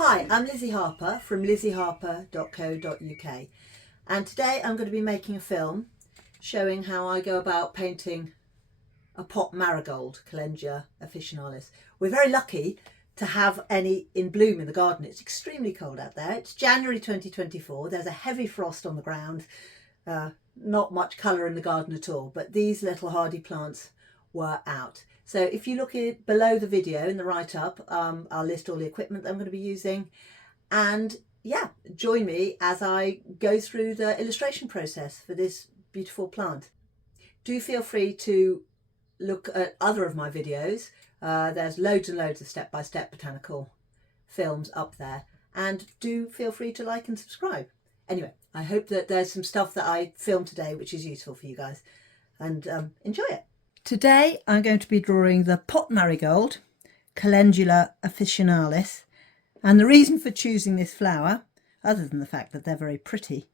Hi, I'm Lizzie Harper from lizzieharper.co.uk, and today I'm going to be making a film showing how I go about painting a pot marigold, Calendula officinalis. We're very lucky to have any in bloom in the garden. It's extremely cold out there. It's January 2024. There's a heavy frost on the ground, not much colour in the garden at all, but these little hardy plants were out. So if you look below the video in the write-up, I'll list all the equipment that I'm going to be using, and yeah, join me as I go through the illustration process for this beautiful plant. Do feel free to look at other of my videos. There's loads and loads of step-by-step botanical films up there, and do feel free to like and subscribe. Anyway, I hope that there's some stuff that I filmed today which is useful for you guys, and enjoy it. Today I'm going to be drawing the pot marigold, Calendula officinalis, and the reason for choosing this flower, other than the fact that they're very pretty,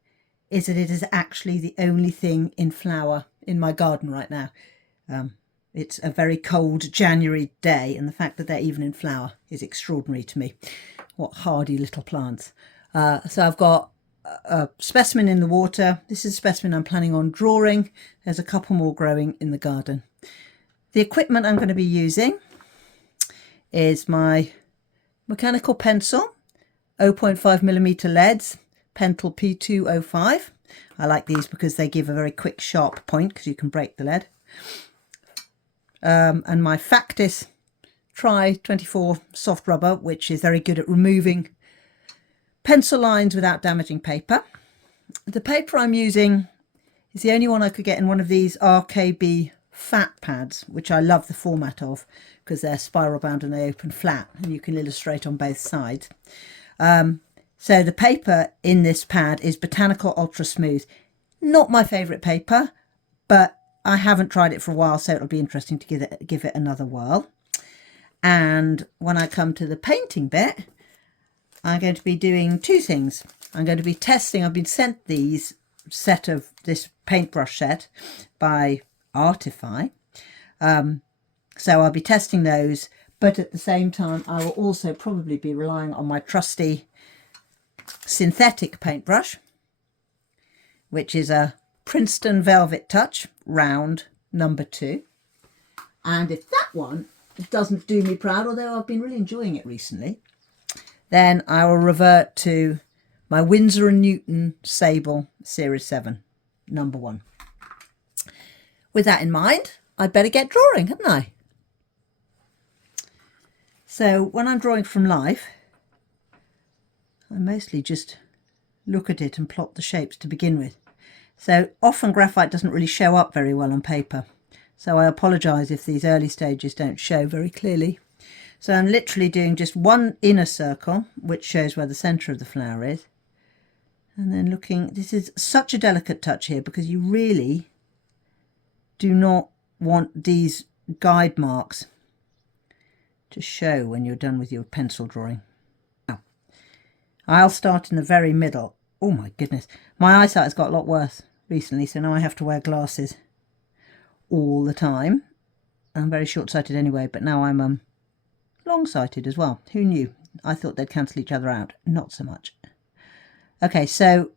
is that it is actually the only thing in flower in my garden right now. It's a very cold January day, and the fact that they're even in flower is extraordinary to me. What hardy little plants. So I've got a specimen in the water. This is a specimen I'm planning on drawing. There's a couple more growing in the garden. The equipment I'm going to be using is my mechanical pencil, 0.5mm leads, Pentel P205. I like these because they give a very quick sharp point because you can break the lead. And my Factis Tri-24 soft rubber, which is very good at removing pencil lines without damaging paper. The paper I'm using is the only one I could get in one of these RKB fat pads, which I love the format of because they're spiral bound and they open flat and you can illustrate on both sides. So the paper in this pad is Botanical Ultra Smooth. Not my favourite paper, but I haven't tried it for a while, so it'll be interesting to give it another whirl. And when I come to the painting bit, I'm going to be doing two things. I'm going to be testing, I've been sent this paintbrush set by Artify. So I'll be testing those, but at the same time I will also probably be relying on my trusty synthetic paintbrush, which is a Princeton Velvet Touch round number 2. And if that one doesn't do me proud, although I've been really enjoying it recently, then I will revert to my Winsor Newton Sable Series 7 number 1. With that in mind, I'd better get drawing, hadn't I? So when I'm drawing from life, I mostly just look at it and plot the shapes to begin with. So often graphite doesn't really show up very well on paper, so I apologise if these early stages don't show very clearly. So I'm literally doing just one inner circle, which shows where the centre of the flower is, and then looking. This is such a delicate touch here because you really do not want these guide marks to show when you're done with your pencil drawing. Now, I'll start in the very middle. Oh my goodness, my eyesight has got a lot worse recently, so now I have to wear glasses all the time. I'm very short-sighted anyway, but now I'm long-sighted as well. Who knew? I thought they'd cancel each other out. Not so much. Okay, so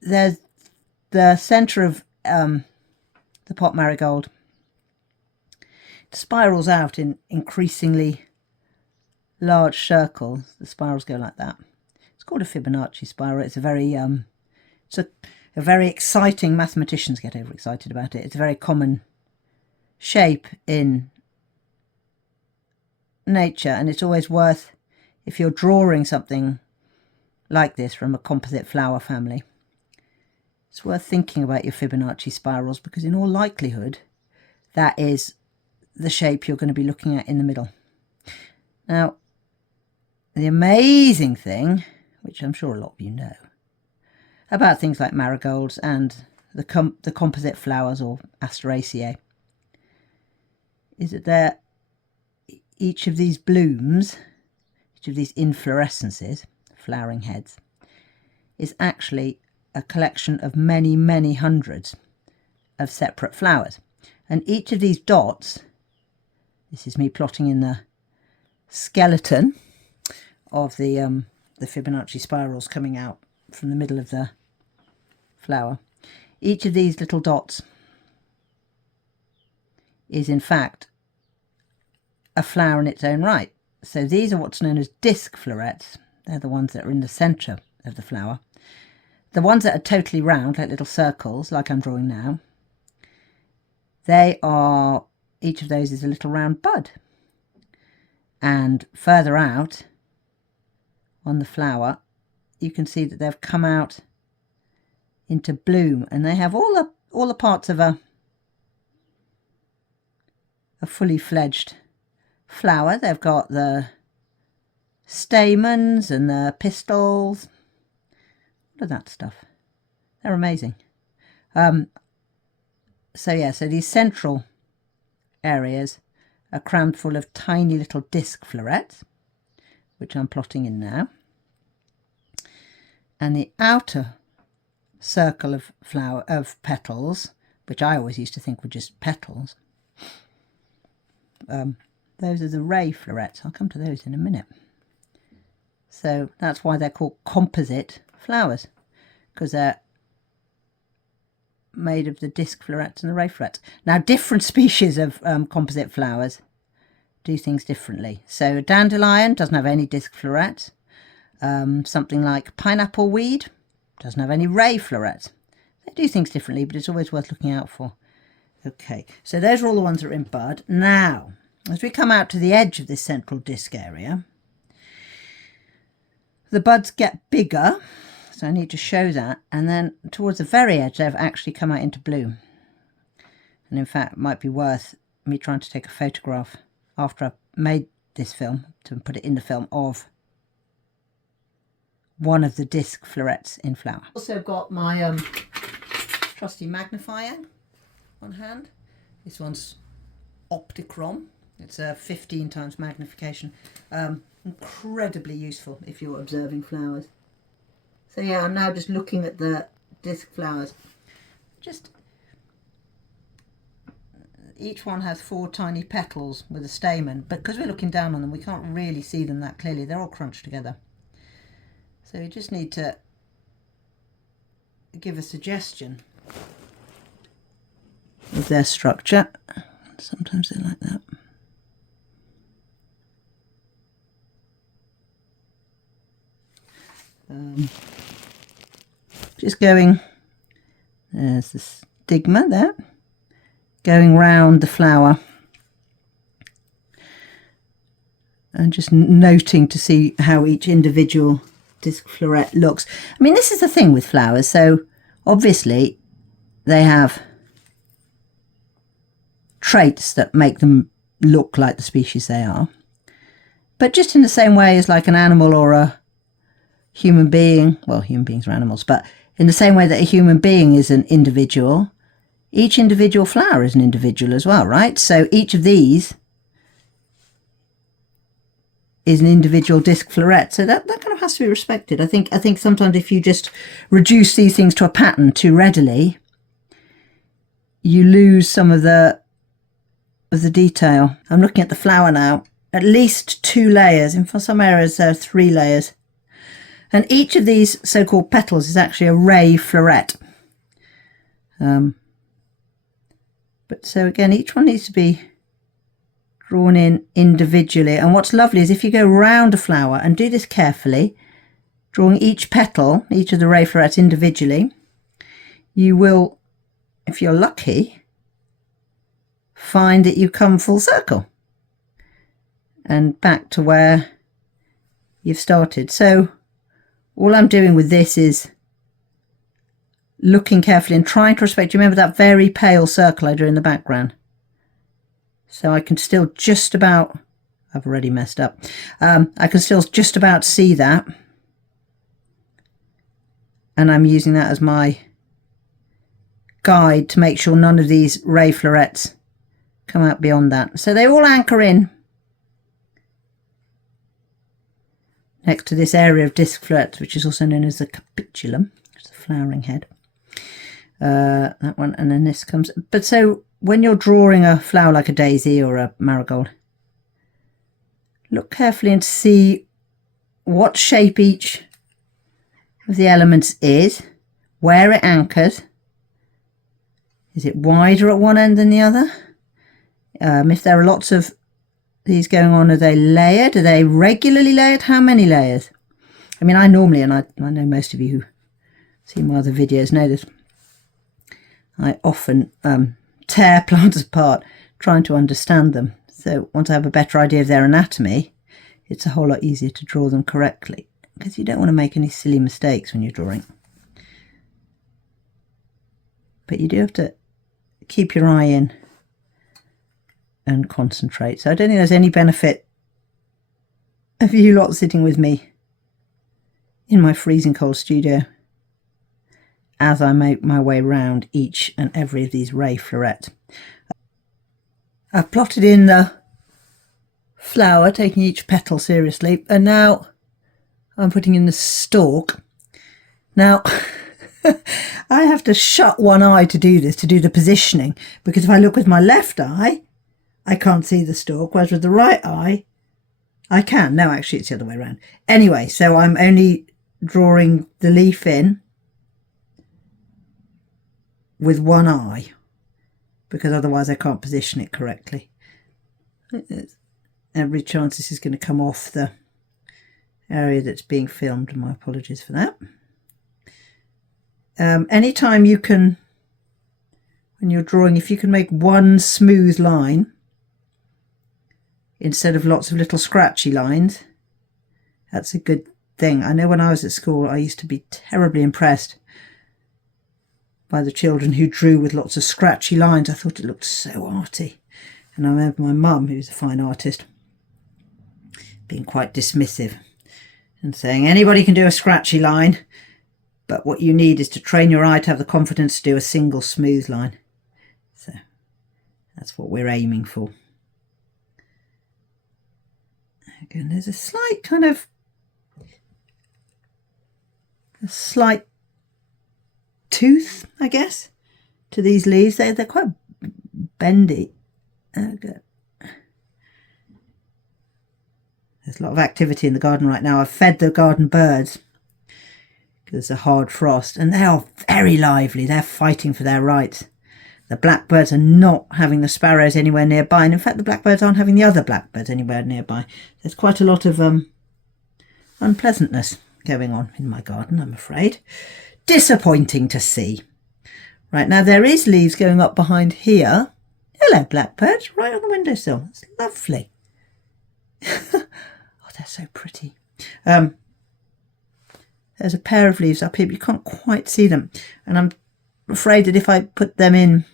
there's the centre of the pot marigold. It spirals out in increasingly large circles. The spirals go like that. It's called a Fibonacci spiral. It's a very a very exciting. Mathematicians get overexcited about it. It's a very common shape in nature, and it's always worth, if you're drawing something like this from a composite flower family, it's worth thinking about your Fibonacci spirals, because in all likelihood that is the shape you're going to be looking at in the middle. Now, the amazing thing, which I'm sure a lot of you know, about things like marigolds and the composite flowers, or asteraceae, is that each of these blooms, each of these inflorescences, flowering heads, is actually a collection of many, many hundreds of separate flowers. And each of these dots, this is me plotting in the skeleton of the Fibonacci spirals coming out from the middle of the flower. Each of these little dots is in fact a flower in its own right. So these are what's known as disc florets. They're the ones that are in the centre of the flower. The ones that are totally round, like little circles, like I'm drawing now, they are, each of those is a little round bud. And further out on the flower, you can see that they've come out into bloom, and they have all the parts of a fully fledged flower. They've got the stamens and the pistils, all of that stuff. They're amazing. So these central areas are crammed full of tiny little disc florets, which I'm plotting in now. And the outer circle of petals, which I always used to think were just petals, those are the ray florets. I'll come to those in a minute. So that's why they're called composite flowers, because they're made of the disc florets and the ray florets. Now, different species of composite flowers do things differently. So a dandelion doesn't have any disc florets. Something like pineapple weed doesn't have any ray florets. They do things differently, but it's always worth looking out for. Okay, so those are all the ones that are in bud. Now, as we come out to the edge of this central disc area, the buds get bigger. So I need to show that, and then towards the very edge they've actually come out into bloom. And in fact, it might be worth me trying to take a photograph after I've made this film, to put it in the film, of one of the disc florets in flower. Also got my trusty magnifier on hand. This one's Optichrome. It's a 15 times magnification. Incredibly useful if you're observing flowers. So yeah, I'm now just looking at the disc flowers. Just each one has 4 tiny petals with a stamen, but because we're looking down on them, we can't really see them that clearly. They're all crunched together. So you just need to give a suggestion of their structure. Sometimes they're like that. Just going, there's the stigma there, going round the flower and just noting to see how each individual disc floret looks. I mean, this is the thing with flowers. So obviously they have traits that make them look like the species they are, but just in the same way as like an animal or a human being, well, human beings are animals, but in the same way that a human being is an individual, each individual flower is an individual as well, right? So each of these is an individual disc floret, so that kind of has to be respected. I think sometimes if you just reduce these things to a pattern too readily, you lose some of the detail. I'm looking at the flower now. At least 2 layers. In some areas there are 3 layers. And each of these so-called petals is actually a ray floret. But so again, each one needs to be drawn in individually. And what's lovely is if you go round a flower and do this carefully, drawing each petal, each of the ray florets individually, you will, if you're lucky, find that you come full circle and back to where you've started. So all I'm doing with this is looking carefully and trying to respect. You remember that very pale circle I drew in the background? So I can still just about, I've already messed up, I can still just about see that. And I'm using that as my guide to make sure none of these ray florets come out beyond that. So they all anchor in next to this area of disc florets, which is also known as the capitulum, which is the flowering head. That one, and then this comes. But so when you're drawing a flower like a daisy or a marigold, look carefully and see what shape each of the elements is, where it anchors. Is it wider at one end than the other? If there are lots of these going on, are they layered? Are they regularly layered? How many layers? I mean, I normally, and I know most of you who see my other videos know this, I often tear plants apart trying to understand them. So once I have a better idea of their anatomy, it's a whole lot easier to draw them correctly, because you don't want to make any silly mistakes when you're drawing. But you do have to keep your eye in and concentrate. So I don't think there's any benefit of you lot sitting with me in my freezing cold studio as I make my way round each and every of these ray florets. I've plotted in the flower, taking each petal seriously, and now I'm putting in the stalk. Now I have to shut one eye to do this, to do the positioning, because if I look with my left eye I can't see the stalk, whereas with the right eye I can. No, actually it's the other way around. Anyway, so I'm only drawing the leaf in with one eye, because otherwise I can't position it correctly. Every chance this is going to come off the area that's being filmed, and my apologies for that. Anytime you can, when you're drawing, if you can make one smooth line instead of lots of little scratchy lines, that's a good thing. I know when I was at school I used to be terribly impressed by the children who drew with lots of scratchy lines. I thought it looked so arty. And I remember my mum, who's a fine artist, being quite dismissive and saying anybody can do a scratchy line, but what you need is to train your eye to have the confidence to do a single smooth line. So that's what we're aiming for. Again, there's a slight kind of, a slight tooth, I guess, to these leaves. They're quite bendy. Good. There's a lot of activity in the garden right now. I've fed the garden birds because it's a hard frost, and they are very lively. They're fighting for their rights. The blackbirds are not having the sparrows anywhere nearby, and in fact the blackbirds aren't having the other blackbirds anywhere nearby. There's quite a lot of unpleasantness going on in my garden, I'm afraid. Disappointing to see. Right, now there is leaves going up behind here. Hello blackbirds, right on the windowsill. It's lovely. Oh, they're so pretty. There's a pair of leaves up here, but you can't quite see them, and I'm afraid that if I put them in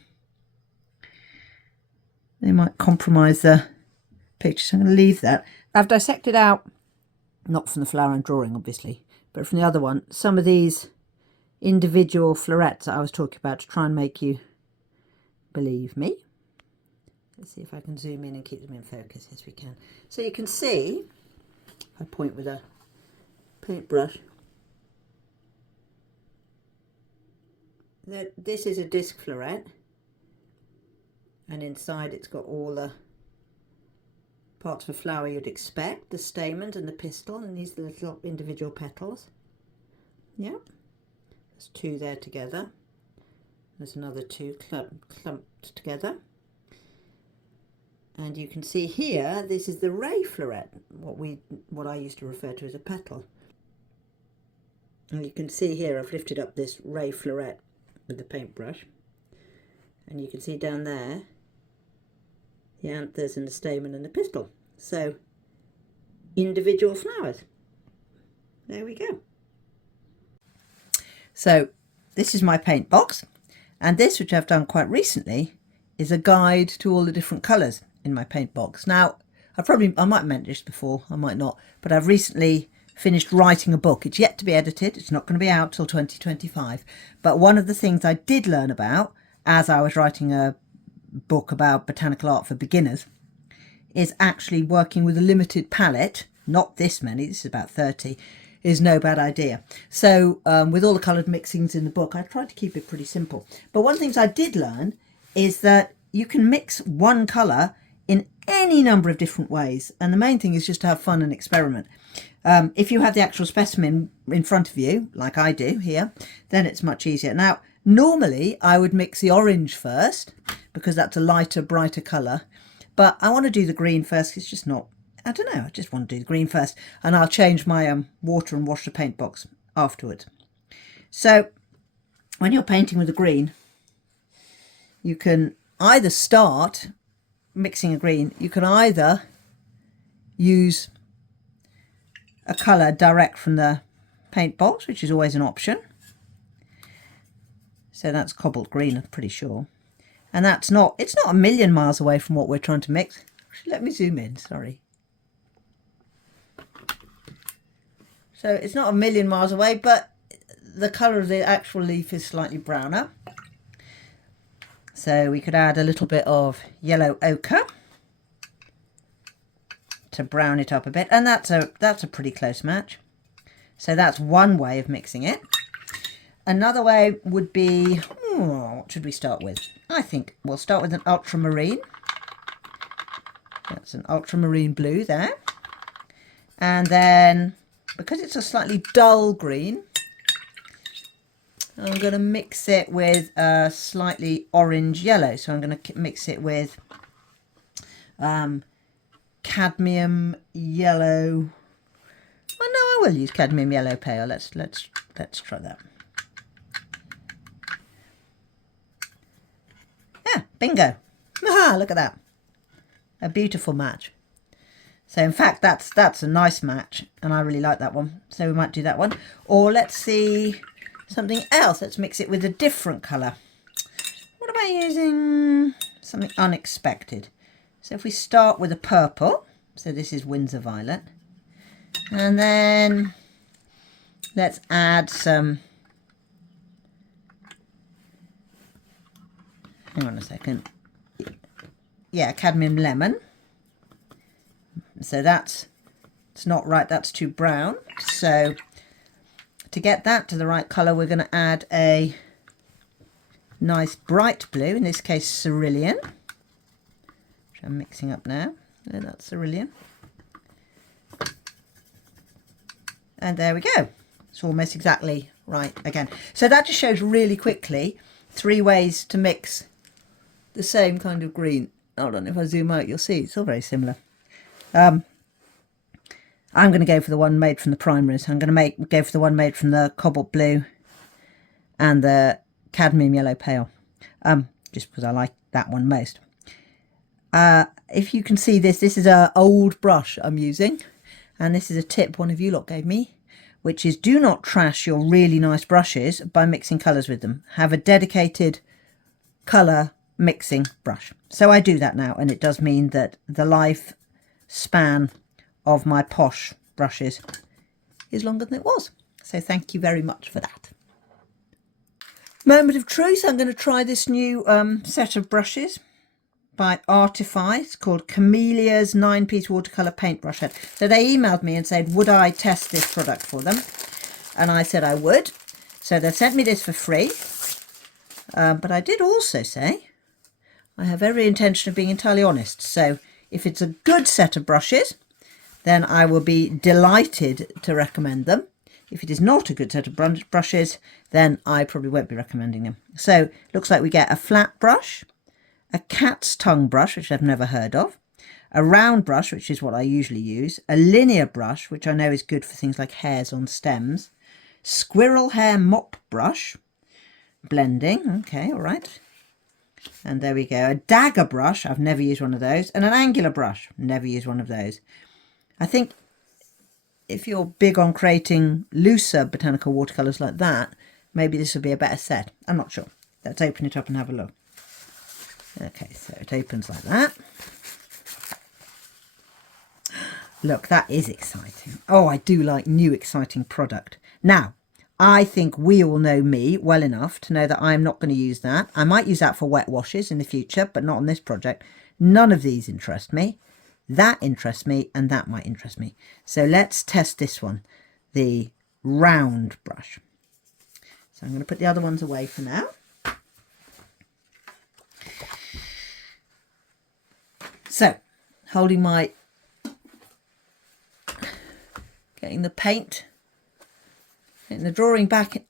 they might compromise the picture, so I'm going to leave that. I've dissected out, not from the flower I'm drawing obviously, but from the other one, some of these individual florets that I was talking about to try and make you believe me. Let's see if I can zoom in and keep them in focus. Yes, we can. So you can see, if I point with a paintbrush, that this is a disc floret, and inside it's got all the parts of a flower you'd expect, the stamen and the pistil, and these are the little individual petals. Yeah, there's two there together. There's another two clumped together. And you can see here, this is the ray floret, what I used to refer to as a petal. And you can see here I've lifted up this ray floret with the paintbrush, and you can see down there the anthers and the stamen and the pistil. So individual flowers. There we go. So this is my paint box, and this, which I've done quite recently, is a guide to all the different colours in my paint box. Now I might have mentioned this before, I might not, but I've recently finished writing a book. It's yet to be edited, it's not going to be out till 2025, but one of the things I did learn about as I was writing a book about botanical art for beginners is actually working with a limited palette. Not this many, this is about 30, is no bad idea. So with all the coloured mixings in the book, I tried to keep it pretty simple. But one of the things I did learn is that you can mix one colour in any number of different ways, and the main thing is just to have fun and experiment. If you have the actual specimen in front of you, like I do here, then it's much easier. Now, normally I would mix the orange first because that's a lighter, brighter colour, but I want to do the green first. It's just not, I don't know, I just want to do the green first, and I'll change my water and wash the paint box afterwards. So when you're painting with the green, you can either start mixing a green, you can either use a colour direct from the paint box, which is always an option. So that's cobalt green, I'm pretty sure. And it's not a million miles away from what we're trying to mix. Let me zoom in, sorry. So it's not a million miles away, but the colour of the actual leaf is slightly browner. So we could add a little bit of yellow ochre to brown it up a bit, and that's a pretty close match. So that's one way of mixing it. Another way would be, what should we start with? I think we'll start with an ultramarine. That's an ultramarine blue there. And then, because it's a slightly dull green, I'm going to mix it with a slightly orange yellow. So I'm going to mix it with cadmium yellow. Oh no, I will use cadmium yellow pale. Let's try that. Yeah, bingo. Aha, look at that. A beautiful match. So in fact, that's a nice match, and I really like that one. So we might do that one. Or let's see something else. Let's mix it with a different colour. What about using something unexpected? So if we start with a purple, so this is Winsor violet, and then let's add some, hang on a second, yeah, cadmium lemon. So it's not right, that's too brown. So to get that to the right colour, we're going to add a nice bright blue, in this case Cereleun, which I'm mixing up now. So that's Cereleun. And there we go. It's almost exactly right again. So that just shows really quickly 3 ways to mix the same kind of green. Hold on, if I zoom out, you'll see it's all very similar. I'm going to go for the one made from the primaries. I'm going to go for the one made from the cobalt blue and the cadmium yellow pale, just because I like that one most. If you can see this is an old brush I'm using, and this is a tip one of you lot gave me, which is do not trash your really nice brushes by mixing colours with them. Have a dedicated colour mixing brush. So I do that now, and it does mean that the life span of my posh brushes is longer than it was. So thank you very much for that. Moment of truth, I'm going to try this new set of brushes by Artify. It's called Camellias 9-piece watercolour paintbrush head. So they emailed me and said, would I test this product for them? And I said I would. So they sent me this for free. But I did also say I have every intention of being entirely honest. So if it's a good set of brushes, then I will be delighted to recommend them. If it is not a good set of brushes, then I probably won't be recommending them. So it looks like we get a flat brush, a cat's tongue brush, which I've never heard of, a round brush, which is what I usually use, a linear brush, which I know is good for things like hairs on stems, squirrel hair mop brush, blending, okay, all right. And there we go, a dagger brush, I've never used one of those, and an angular brush, never used one of those. I think if you're big on creating looser botanical watercolours like that, maybe this would be a better set. I'm not sure. Let's open it up and have a look. Okay, so it opens like that. Look, that is exciting. Oh, I do like new exciting product. Now, I think we all know me well enough to know that I'm not going to use that. I might use that for wet washes in the future, but not on this project. None of these interest me. That interests me, and that might interest me. So let's test this one, the round brush. So I'm going to put the other ones away for now. So holding my, getting the paint, getting the drawing back.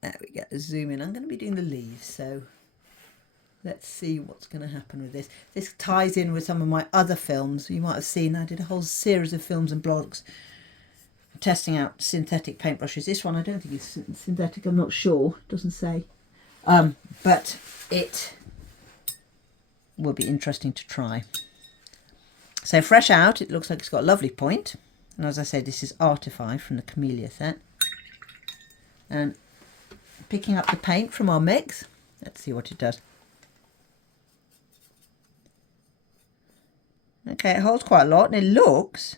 There we go, zoom in. I'm going to be doing the leaves, so let's see what's going to happen with this. This ties in with some of my other films. You might have seen I did a whole series of films and blogs testing out synthetic paintbrushes. This one I don't think it's synthetic, I'm not sure, it doesn't say. But it will be interesting to try. So fresh out, it looks like it's got a lovely point. And as I said, this is Artify from the Camellia set. And picking up the paint from our mix, let's see what it does. Okay, it holds quite a lot, and it looks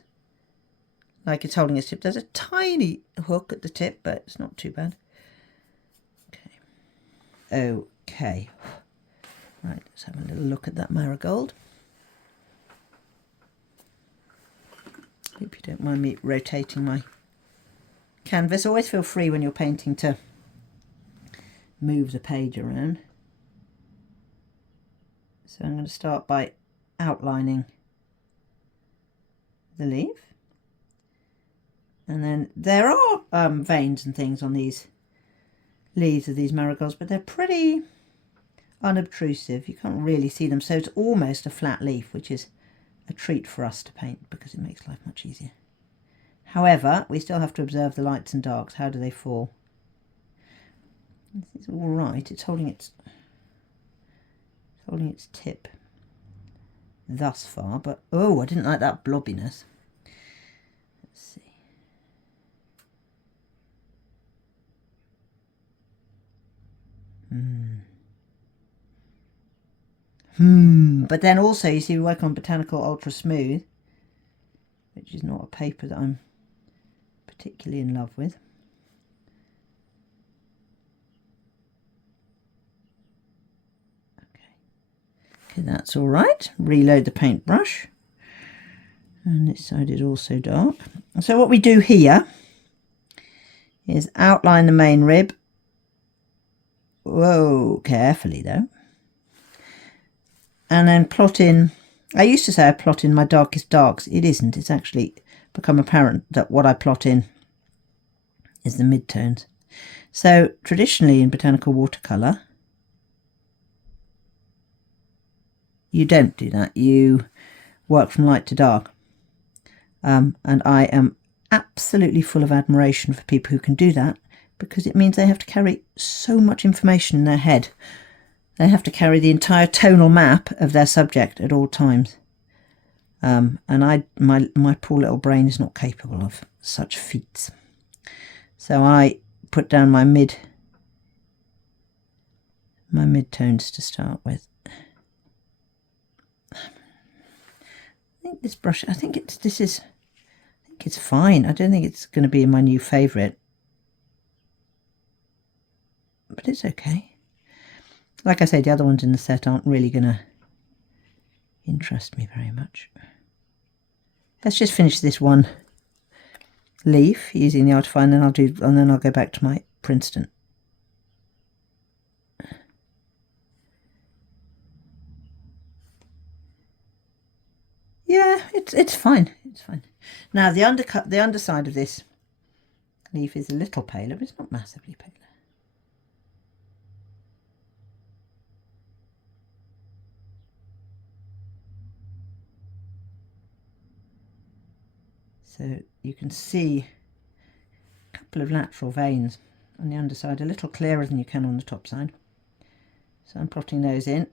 like it's holding its tip. There's a tiny hook at the tip, but it's not too bad. Okay. Right, let's have a little look at that marigold. Hope you don't mind me rotating my canvas. Always feel free when you're painting to move the page around. So I'm going to start by outlining the leaf. And then there are veins and things on these leaves of these marigolds, but they're pretty unobtrusive. You can't really see them, so it's almost a flat leaf, which is a treat for us to paint because it makes life much easier. However, we still have to observe the lights and darks. How do they fall? This is all right. It's holding its tip thus far, but oh, I didn't like that blobbiness. Let's see. But then also, you see, we work on Botanical Ultra Smooth, which is not a paper that I'm particularly in love with. Okay, that's all right. Reload the paintbrush. And this side is also dark. So what we do here is outline the main rib. Whoa, carefully though. And then plot in, I used to say I plot in my darkest darks. It isn't. It's actually become apparent that what I plot in is the midtones. So traditionally in botanical watercolour, you don't do that. You work from light to dark. And I am absolutely full of admiration for people who can do that, because it means they have to carry so much information in their head. They have to carry the entire tonal map of their subject at all times. And my poor little brain is not capable of such feats. So I put down my midtones to start with. I think this brush, I think it's fine. I don't think it's going to be my new favourite, but it's okay. Like I say, the other ones in the set aren't really going to interest me very much. Let's just finish this one leaf using the Artify, and then I'll go back to my Princeton. Yeah, it's fine. It's fine. Now the underside of this leaf is a little paler, but it's not massively paler. So you can see a couple of lateral veins on the underside, a little clearer than you can on the top side. So I'm plotting those in.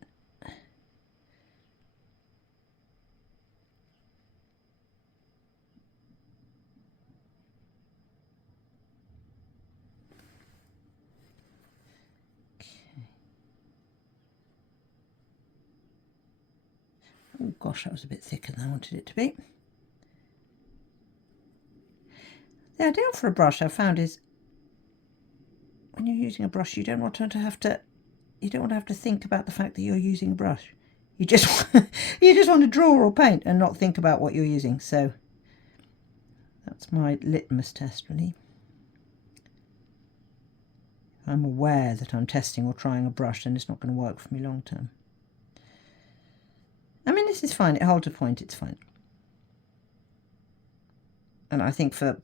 Oh gosh, that was a bit thicker than I wanted it to be. The ideal for a brush I've found is when you're using a brush, you don't want to have to think about the fact that you're using a brush. You just want to draw or paint and not think about what you're using. So that's my litmus test, really. If I'm aware that I'm testing or trying a brush, then it's not going to work for me long term. I mean, this is fine. It holds a point. It's fine. And I think for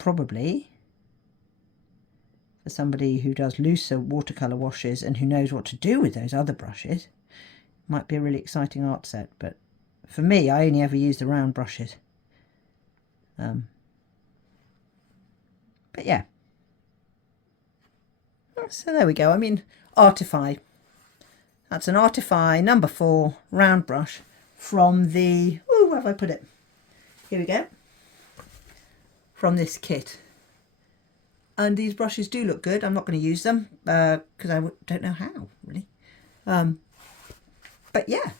somebody who does looser watercolour washes and who knows what to do with those other brushes, might be a really exciting art set. But for me, I only ever use the round brushes. But yeah. So there we go. I mean, Artify. That's an Artify number 4 round brush from the... Oh, where have I put it? Here we go. From this kit. And these brushes do look good. I'm not going to use them because I don't know how, really. But yeah.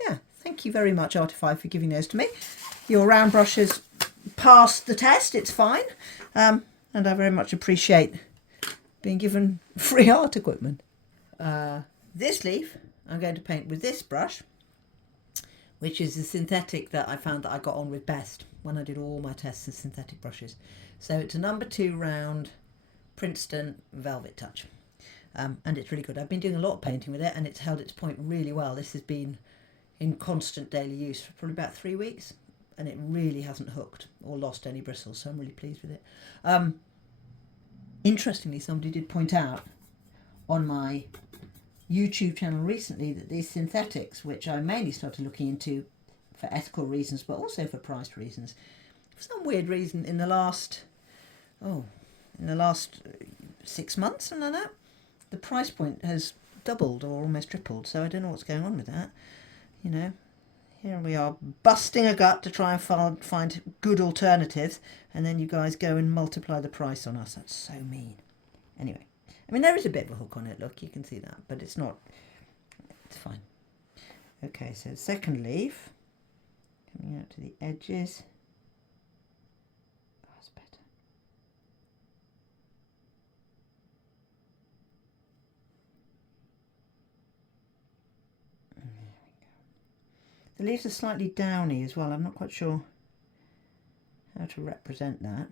Yeah, thank you very much, Artify, for giving those to me. Your round brushes passed the test. It's fine. And I very much appreciate being given free art equipment. This leaf I'm going to paint with this brush, which is the synthetic that I found that I got on with best when I did all my tests of synthetic brushes. So it's a number 2 round Princeton Velvet Touch. And it's really good. I've been doing a lot of painting with it and it's held its point really well. This has been in constant daily use for probably about 3 weeks and it really hasn't hooked or lost any bristles, so I'm really pleased with it. Interestingly, somebody did point out on my YouTube channel recently that these synthetics, which I mainly started looking into for ethical reasons but also for price reasons, for some weird reason in the last 6 months, something like that, the price point has doubled or almost tripled. So I don't know what's going on with that. You know, here we are busting a gut to try and find good alternatives, and then you guys go and multiply the price on us. That's so mean. Anyway, I mean, there is a bit of a hook on it, look, you can see that, but it's not, it's fine. Okay, so the second leaf, coming out to the edges. Oh, that's better. There we go. The leaves are slightly downy as well. I'm not quite sure how to represent that.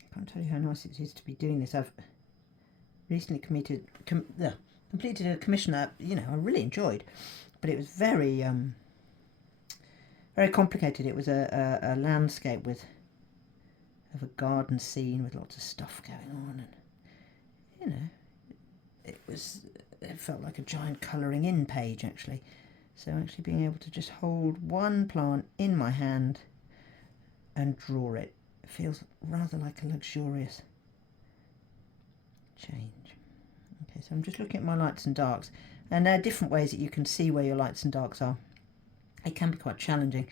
I can't tell you how nice it is to be doing this. I've recently completed a commission that, you know, I really enjoyed, but it was very very complicated. It was a landscape of a garden scene with lots of stuff going on, and you know, it felt like a giant colouring in page actually. So actually being able to just hold one plant in my hand and draw it feels rather like a luxurious change. Okay, so I'm just looking at my lights and darks, and there are different ways that you can see where your lights and darks are. It can be quite challenging.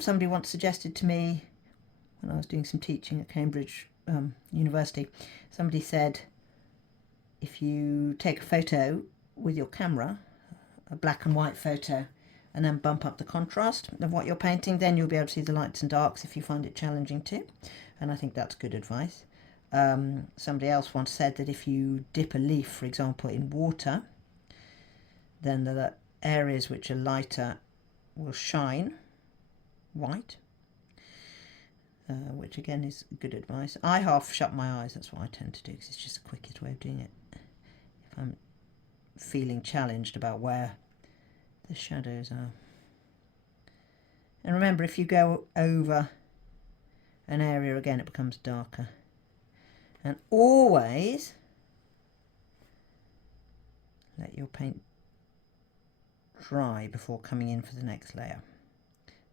Somebody once suggested to me when I was doing some teaching at Cambridge University, somebody said if you take a photo with your camera, a black and white photo, and then bump up the contrast of what you're painting, then you'll be able to see the lights and darks if you find it challenging too. And I think that's good advice. Somebody else once said that if you dip a leaf, for example, in water, then the areas which are lighter will shine white, which again is good advice. I half shut my eyes, that's what I tend to do, because it's just the quickest way of doing it. If I'm feeling challenged about where the shadows are. And remember, if you go over an area again, it becomes darker. And always let your paint dry before coming in for the next layer.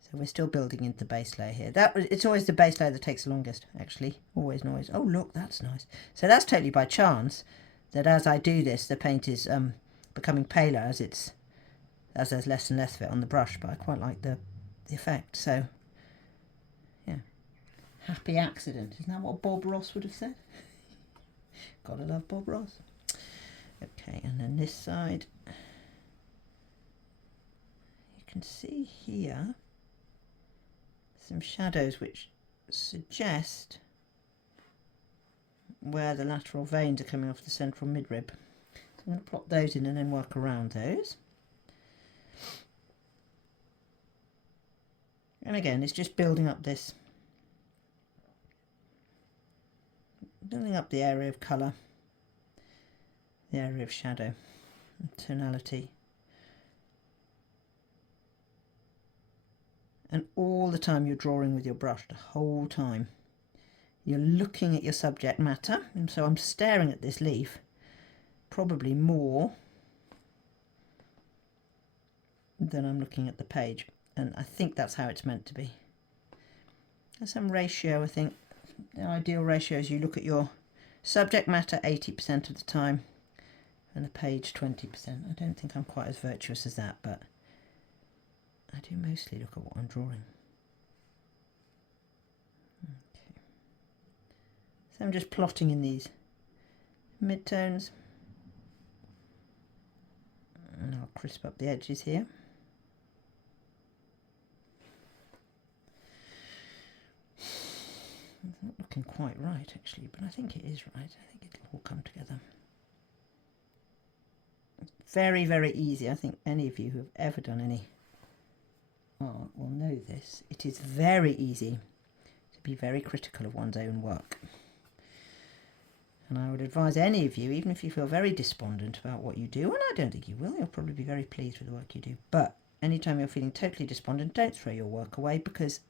So we're still building into the base layer here. It's always the base layer that takes the longest, actually. Always and always. Oh, look, that's nice. So that's totally by chance that as I do this, the paint is becoming paler as there's less and less of it on the brush, but I quite like the effect. So yeah, happy accident. Isn't that what Bob Ross would have said? Gotta love Bob Ross. Okay, and then this side, you can see here some shadows which suggest where the lateral veins are coming off the central midrib. So I'm going to plot those in and then work around those. And again, it's just building up the area of colour the area of shadow and tonality. And all the time you're drawing with your brush, the whole time you're looking at your subject matter. And so I'm staring at this leaf probably more than I'm looking at the page, and I think that's how it's meant to be. There's some ratio, I think. The ideal ratio is you look at your subject matter 80% of the time and the page 20%. I don't think I'm quite as virtuous as that, but I do mostly look at what I'm drawing. Okay. So I'm just plotting in these midtones, and I'll crisp up the edges here. It's not looking quite right actually, but I think it is right. I think it'll all come together. Very, very easy. I think any of you who have ever done any art will know this. It is very easy to be very critical of one's own work. And I would advise any of you, even if you feel very despondent about what you do, and I don't think you will, you'll probably be very pleased with the work you do, but anytime you're feeling totally despondent, don't throw your work away, because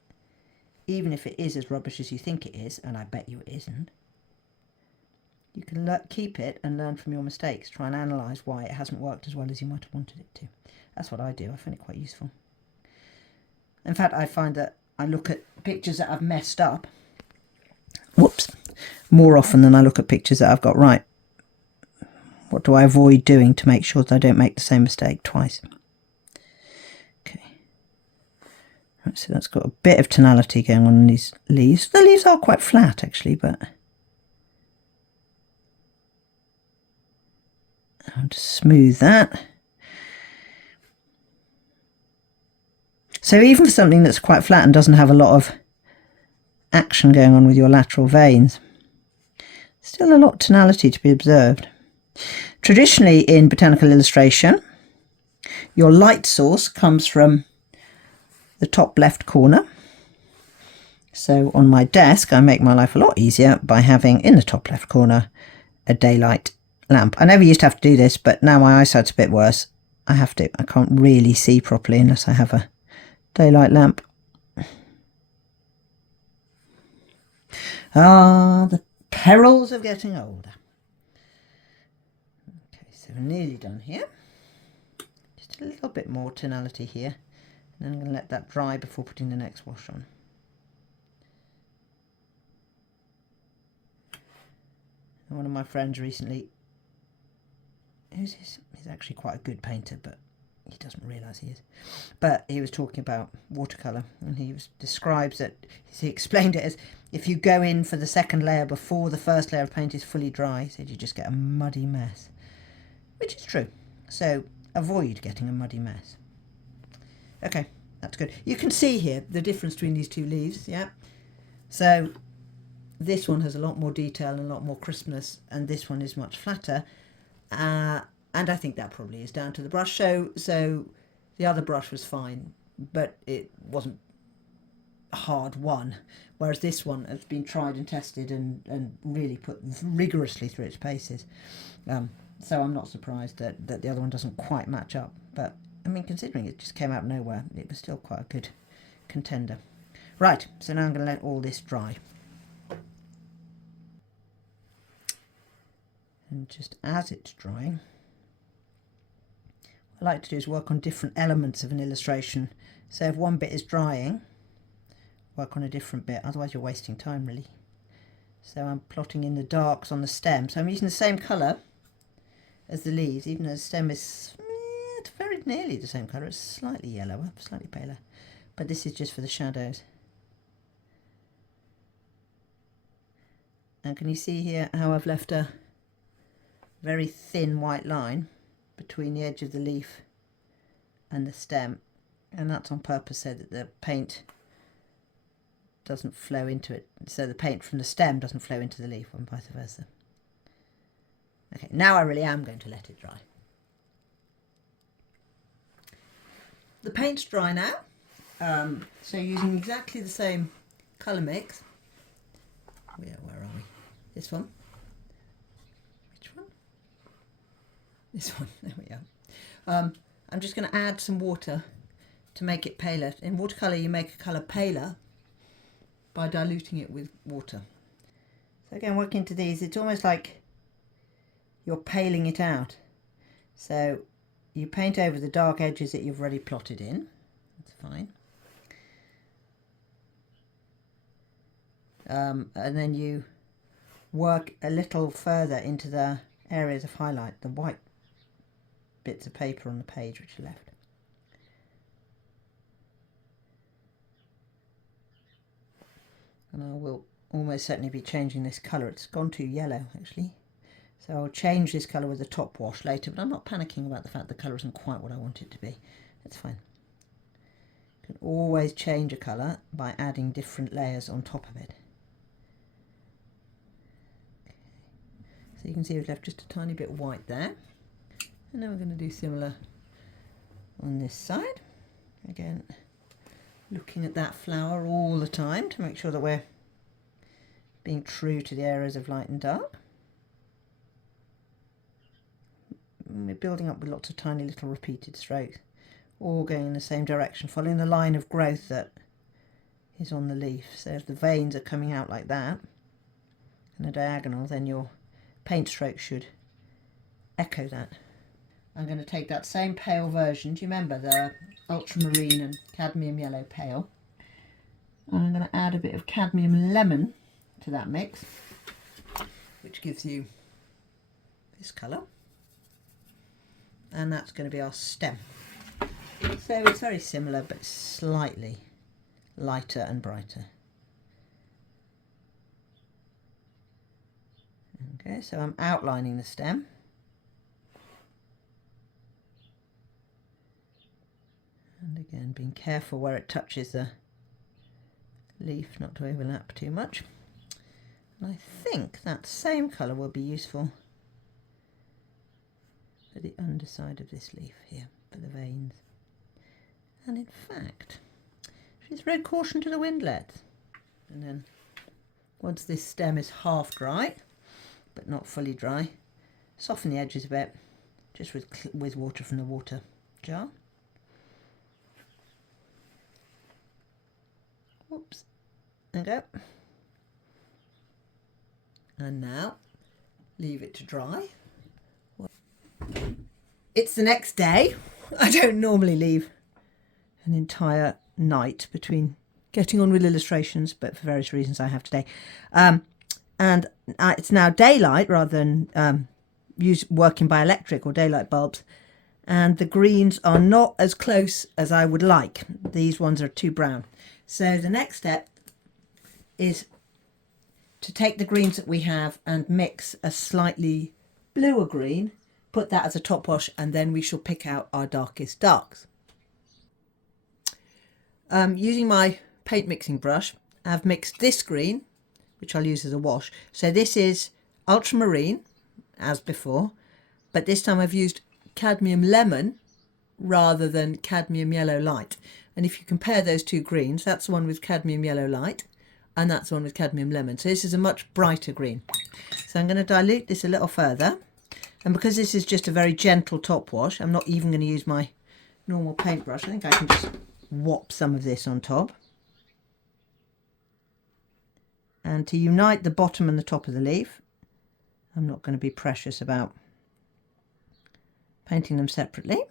even if it is as rubbish as you think it is, and I bet you it isn't, you can keep it and learn from your mistakes. Try and analyse why it hasn't worked as well as you might have wanted it to. That's what I do. I find it quite useful. In fact, I find that I look at pictures that I've messed up, whoops, more often than I look at pictures that I've got right. What do I avoid doing to make sure that I don't make the same mistake twice? Right, so that's got a bit of tonality going on in these leaves. The leaves are quite flat actually, but I'll just smooth that. So even for something that's quite flat and doesn't have a lot of action going on with your lateral veins, still a lot of tonality to be observed. Traditionally in botanical illustration, your light source comes from the top left corner. So on my desk I make my life a lot easier by having in the top left corner a daylight lamp. I never used to have to do this, but now my eyesight's a bit worse. I can't really see properly unless I have a daylight lamp. Ah, the perils of getting older. Okay, so we're nearly done here. Just a little bit more tonality here. And I'm going to let that dry before putting the next wash on. And one of my friends recently, he's actually quite a good painter, but he doesn't realise he is. But he was talking about watercolour, and he describes it, he explained it as if you go in for the second layer before the first layer of paint is fully dry, so you just get a muddy mess. Which is true. So avoid getting a muddy mess. Okay, that's good. You can see here the difference between these two leaves, yeah? So this one has a lot more detail and a lot more crispness, and this one is much flatter. And I think that probably is down to the brush. So the other brush was fine, but it wasn't a hard won. Whereas this one has been tried and tested and really put rigorously through its paces. So I'm not surprised that the other one doesn't quite match up. But I mean, considering it just came out of nowhere, it was still quite a good contender. Right, so now I'm going to let all this dry. And just as it's drying, what I like to do is work on different elements of an illustration. So if one bit is drying, work on a different bit, otherwise you're wasting time really. So I'm plotting in the darks on the stem. So I'm using the same colour as the leaves, even though the stem is very nearly the same colour. It's slightly yellower, slightly paler, but this is just for the shadows. And can you see here how I've left a very thin white line between the edge of the leaf and the stem, and that's on purpose so that the paint doesn't flow into it, so the paint from the stem doesn't flow into the leaf and vice versa. Okay, now I really am going to let it dry. The paint's dry now, so using exactly the same colour mix. Where are we? This one. Which one? This one, there we go. I'm just going to add some water to make it paler. In watercolour you make a colour paler by diluting it with water. So again, working into these, it's almost like you're paling it out. So you paint over the dark edges that you've already plotted in. That's fine. And then you work a little further into the areas of highlight, the white bits of paper on the page which are left. And I will almost certainly be changing this colour. It's gone too yellow actually. So I'll change this colour with a top wash later, but I'm not panicking about the fact the colour isn't quite what I want it to be. That's fine. You can always change a colour by adding different layers on top of it. Okay. So you can see we've left just a tiny bit white there. And then we're going to do similar on this side. Again, looking at that flower all the time to make sure that we're being true to the areas of light and dark. And we're building up with lots of tiny little repeated strokes, all going in the same direction, following the line of growth that is on the leaf. So if the veins are coming out like that in a diagonal, then your paint stroke should echo that. I'm going to take that same pale version, do you remember the ultramarine and cadmium yellow pale, and I'm going to add a bit of cadmium lemon to that mix, which gives you this colour, and that's going to be our stem. So it's very similar but slightly lighter and brighter. Okay, so I'm outlining the stem. And again, being careful where it touches the leaf, not to overlap too much. And I think that same colour will be useful for the underside of this leaf here, for the veins. And in fact, she's very caution to the windlets. And then once this stem is half dry, but not fully dry, soften the edges a bit, just with water from the water jar. Whoops, there we go. And now leave it to dry. It's the next day. I don't normally leave an entire night between getting on with illustrations, but for various reasons I have today. And it's now daylight rather than working by electric or daylight bulbs, and the greens are not as close as I would like. These ones are too brown. So the next step is to take the greens that we have and mix a slightly bluer green, put that as a top wash, and then we shall pick out our darkest darks. Using my paint mixing brush, I've mixed this green, which I'll use as a wash. So this is ultramarine, as before, but this time I've used cadmium lemon rather than cadmium yellow light. And if you compare those two greens, that's the one with cadmium yellow light, and that's the one with cadmium lemon. So this is a much brighter green. So I'm going to dilute this a little further. And because this is just a very gentle top wash, I'm not even going to use my normal paintbrush. I think I can just whop some of this on top. And to unite the bottom and the top of the leaf, I'm not going to be precious about painting them separately.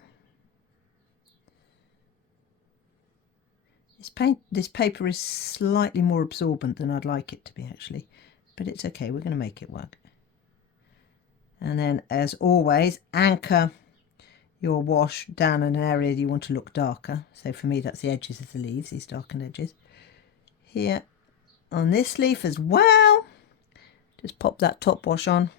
This paper is slightly more absorbent than I'd like it to be actually, but it's okay, we're going to make it work. And then, as always, anchor your wash down in an area you want to look darker. So for me, that's the edges of the leaves, these darkened edges. Here on this leaf as well, just pop that top wash on.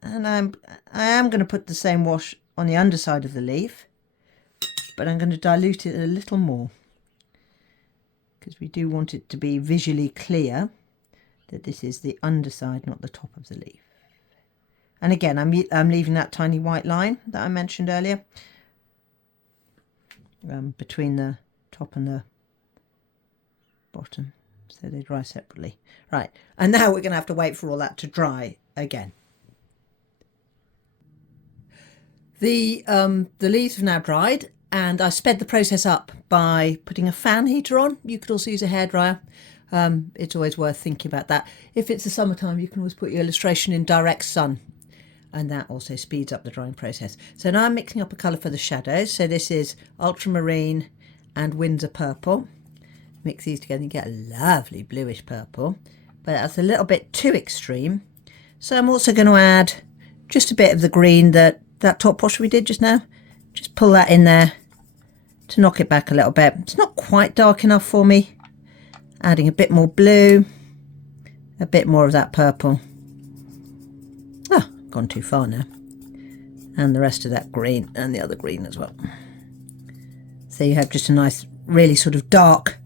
And I am going to put the same wash on the underside of the leaf, but I'm going to dilute it a little more, because we do want it to be visually clear that this is the underside, not the top of the leaf. And again, I'm leaving that tiny white line that I mentioned earlier between the top and the bottom. So so they dry separately. Right, and now we're going to have to wait for all that to dry again. The leaves have now dried, and I sped the process up by putting a fan heater on. You could also use a hairdryer. It's always worth thinking about that. If it's the summertime, you can always put your illustration in direct sun, and that also speeds up the drying process. So now I'm mixing up a colour for the shadows. So this is Ultramarine and Winsor Purple. Mix these together, you get a lovely bluish purple, but that's a little bit too extreme. So I'm also going to add just a bit of the green that top wash we did just now. Just pull that in there to knock it back a little bit. It's not quite dark enough for me. Adding a bit more blue, a bit more of that purple. Oh, gone too far now. And the rest of that green, and the other green as well. So you have just a nice, really sort of dark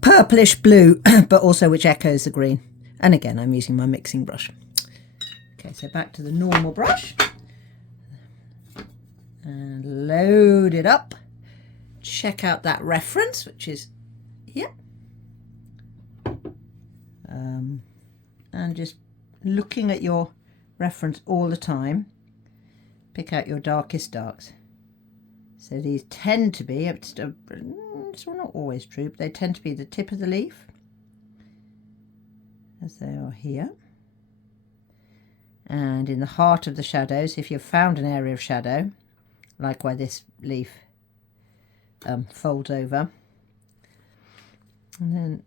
purplish blue, but also which echoes the green. And again, I'm using my mixing brush. Okay, so back to the normal brush. And load it up. Check out that reference, which is here. And just looking at your reference all the time, pick out your darkest darks. So these tend to be, it's not always true, but they tend to be the tip of the leaf, as they are here. And in the heart of the shadows, if you've found an area of shadow, like where this leaf folds over, and then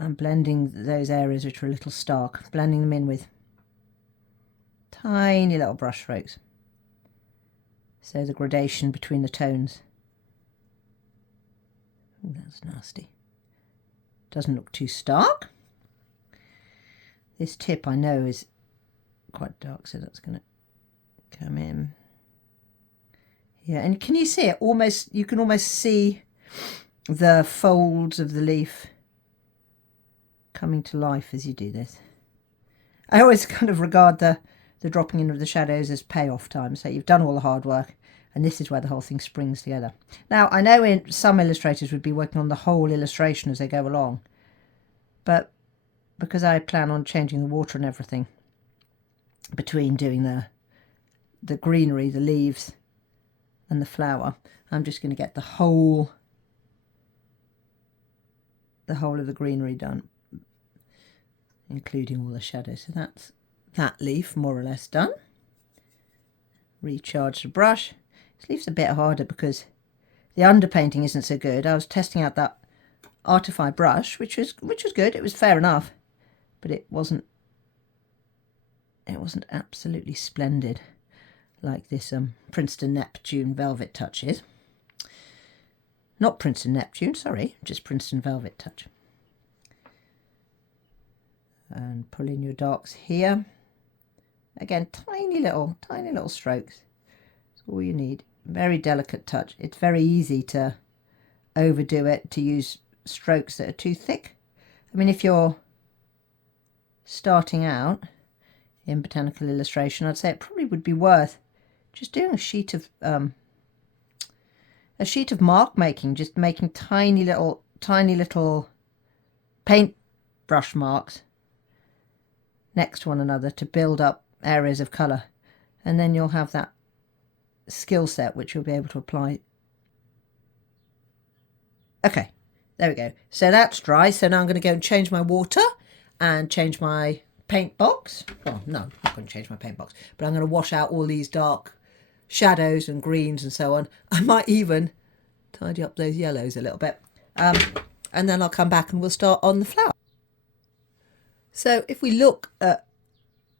I'm blending those areas which are a little stark, blending them in with tiny little brush strokes. So the gradation between the tones. Oh, that's nasty. Doesn't look too stark. This tip I know is quite dark, so that's going to come in. Yeah, and can you see it? You can almost see the folds of the leaf coming to life as you do this. I always kind of regard the dropping in of the shadows as payoff time. So you've done all the hard work, and this is where the whole thing springs together. Now, I know some illustrators would be working on the whole illustration as they go along, but because I plan on changing the water and everything between doing the greenery, the leaves and the flower, I'm just going to get the whole of the greenery done, including all the shadows. So that's that leaf more or less done. Recharge the brush. This leaf's a bit harder because the underpainting isn't so good. I was testing out that Artify brush, which was good. It was fair enough, but it wasn't absolutely splendid like this Princeton Neptune Velvet Touch is. Not Princeton Neptune, sorry, just Princeton Velvet Touch. And pull in your darks here. Again, tiny little strokes. That's all you need. Very delicate touch. It's very easy to overdo it, to use strokes that are too thick. I mean, if you're starting out in botanical illustration, I'd say it probably would be worth just doing a sheet of mark making, just making tiny little paintbrush marks next to one another to build up areas of colour, and then you'll have that skill set which you'll be able to apply. Okay, there we go. So that's dry. So now I'm going to go and change my water and change my paint box. Well, no, I'm not going to change my paint box, but I'm going to wash out all these dark shadows and greens and so on. I might even tidy up those yellows a little bit, and then I'll come back and we'll start on the flower. So if we look at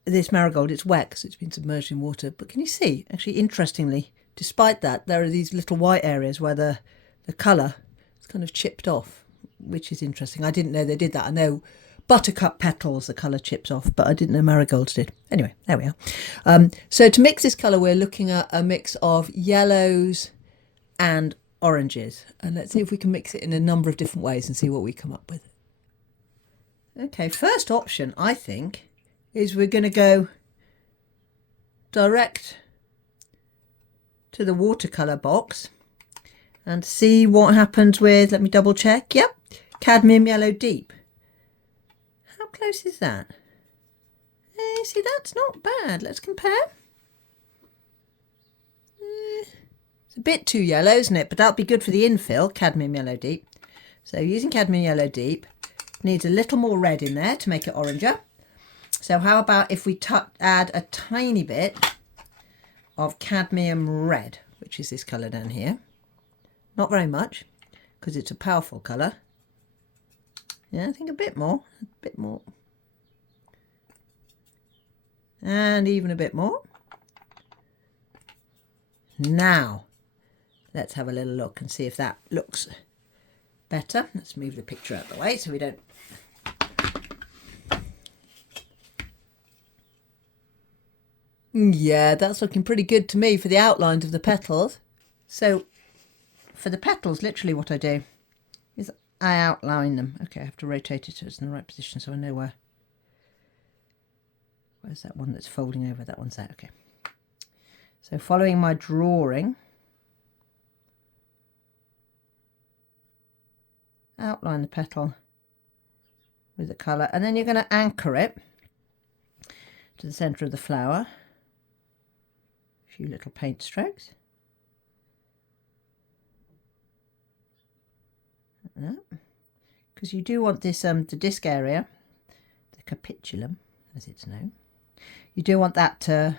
this marigold, it's wet because it's been submerged in water, but can you see, actually interestingly, despite that, there are these little white areas where the colour is kind of chipped off, which is interesting. I didn't know they did that. I know buttercup petals, the colour chips off, but I didn't know marigolds did. Anyway, there we are. So to mix this colour, we're looking at a mix of yellows and oranges, and let's see if we can mix it in a number of different ways and see what we come up with. Okay, first option, I think, is we're going to go direct to the watercolour box and see what happens with, let me double check, yep, Cadmium Yellow Deep. How close is that? See, that's not bad. Let's compare. It's a bit too yellow, isn't it? But that'll be good for the infill, Cadmium Yellow Deep. So using Cadmium Yellow Deep, needs a little more red in there to make it oranger. So how about if we add a tiny bit of Cadmium Red, which is this colour down here. Not very much, because it's a powerful colour. Yeah, I think a bit more. And even a bit more. Now, let's have a little look and see if that looks better. Let's move the picture out of the way so we don't... Yeah, that's looking pretty good to me for the outlines of the petals. So, for the petals, literally what I do is I outline them. Okay, I have to rotate it so it's in the right position so I know where... Where's that one that's folding over? That one's there, okay. So following my drawing, outline the petal with the colour, and then you're going to anchor it to the centre of the flower. A few little paint strokes. Because you do want this, the disc area, the capitulum, as it's known, you do want that to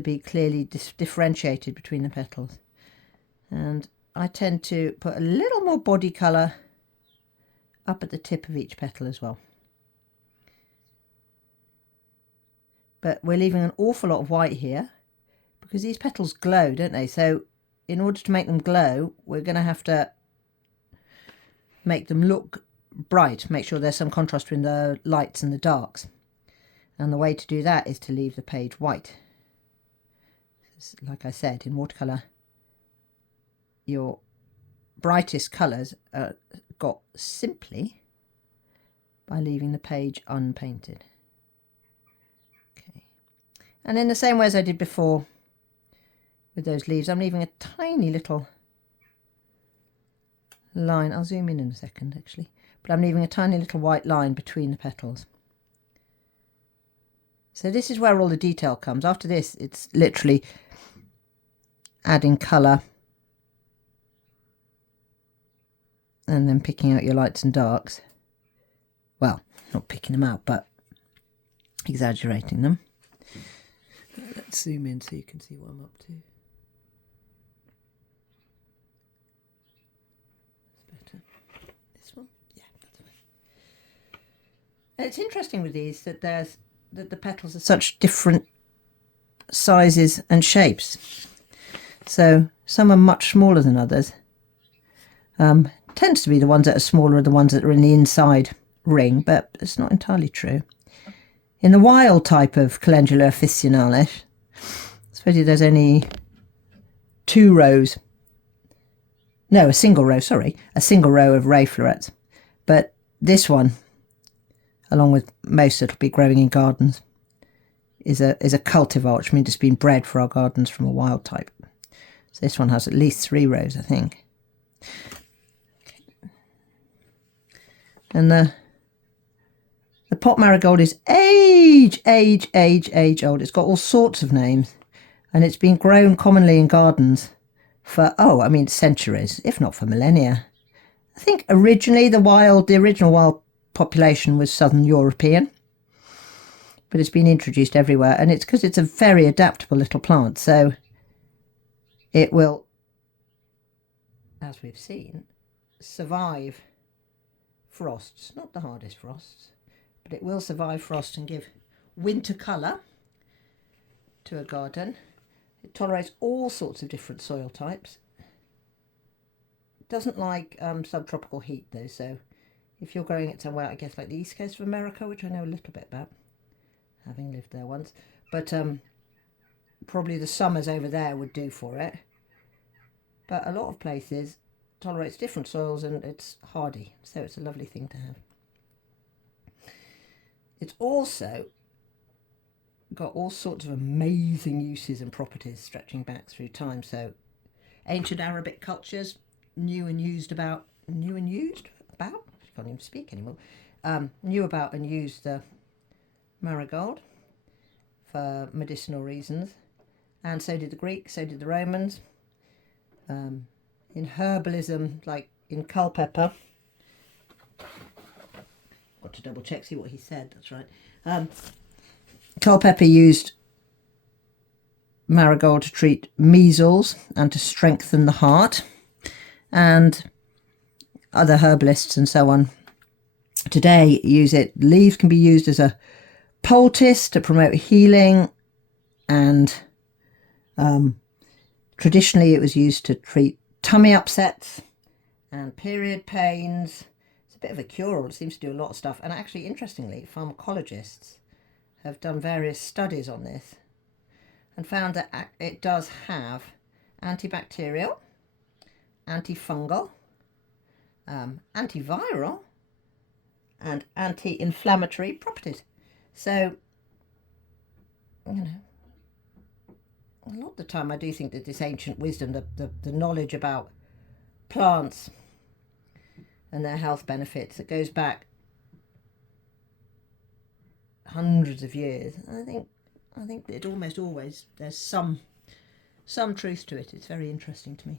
be clearly differentiated between the petals. And I tend to put a little more body colour up at the tip of each petal as well. But we're leaving an awful lot of white here because these petals glow, don't they? So in order to make them glow, we're going to have to make them look bright, make sure there's some contrast between the lights and the darks. And the way to do that is to leave the page white. Like I said, in watercolour, your brightest colours are got simply by leaving the page unpainted. Okay. And in the same way as I did before with those leaves, I'm leaving a tiny little line. I'll zoom in a second actually, but I'm leaving a tiny little white line between the petals. So this is where all the detail comes. After this, it's literally adding colour and then picking out your lights and darks. Well, not picking them out, but exaggerating them. Let's zoom in so you can see what I'm up to. That's better. This one? Yeah, that's fine. And it's interesting with these that the petals are such different sizes and shapes. So some are much smaller than others. Tends to be the ones that are smaller are the ones that are in the inside ring, but it's not entirely true. In the wild type of Calendula officinalis, suppose there's only a single row of ray florets. But this one, along with most that'll be growing in gardens, is a cultivar, which means it's been bred for our gardens from a wild type. So this one has at least 3 rows, I think. And the pot marigold is age old. It's got all sorts of names, and it's been grown commonly in gardens for centuries, if not for millennia. I think originally the original wild population was Southern European, but it's been introduced everywhere, and it's because it's a very adaptable little plant. So it will, as we've seen, survive frosts, not the hardest frosts, but it will survive frost and give winter colour to a garden. It tolerates all sorts of different soil types. It doesn't like subtropical heat though, so if you're growing it somewhere, I guess like the east coast of America, which I know a little bit about, having lived there once, but probably the summers over there would do for it. But a lot of places tolerates different soils and it's hardy, so it's a lovely thing to have. It's also got all sorts of amazing uses and properties stretching back through time. So ancient Arabic cultures, new and used? I about, she can't even speak anymore, knew about and used the marigold for medicinal reasons, and so did the Greeks, so did the Romans. In herbalism, like in culpepper, got to double check, see what he said, that's right. Culpepper used marigold to treat measles and to strengthen the heart, and other herbalists and so on today use it. Leaves can be used as a poultice to promote healing, and traditionally it was used to treat tummy upsets and period pains. It's a bit of a cure-all. It seems to do a lot of stuff, and actually, interestingly, pharmacologists have done various studies on this and found that it does have antibacterial, antifungal, antiviral and anti-inflammatory properties. So, you know, a lot of the time I do think that this ancient wisdom, the knowledge about plants and their health benefits, that goes back hundreds of years, I think it almost always, there's some truth to it. It's very interesting to me.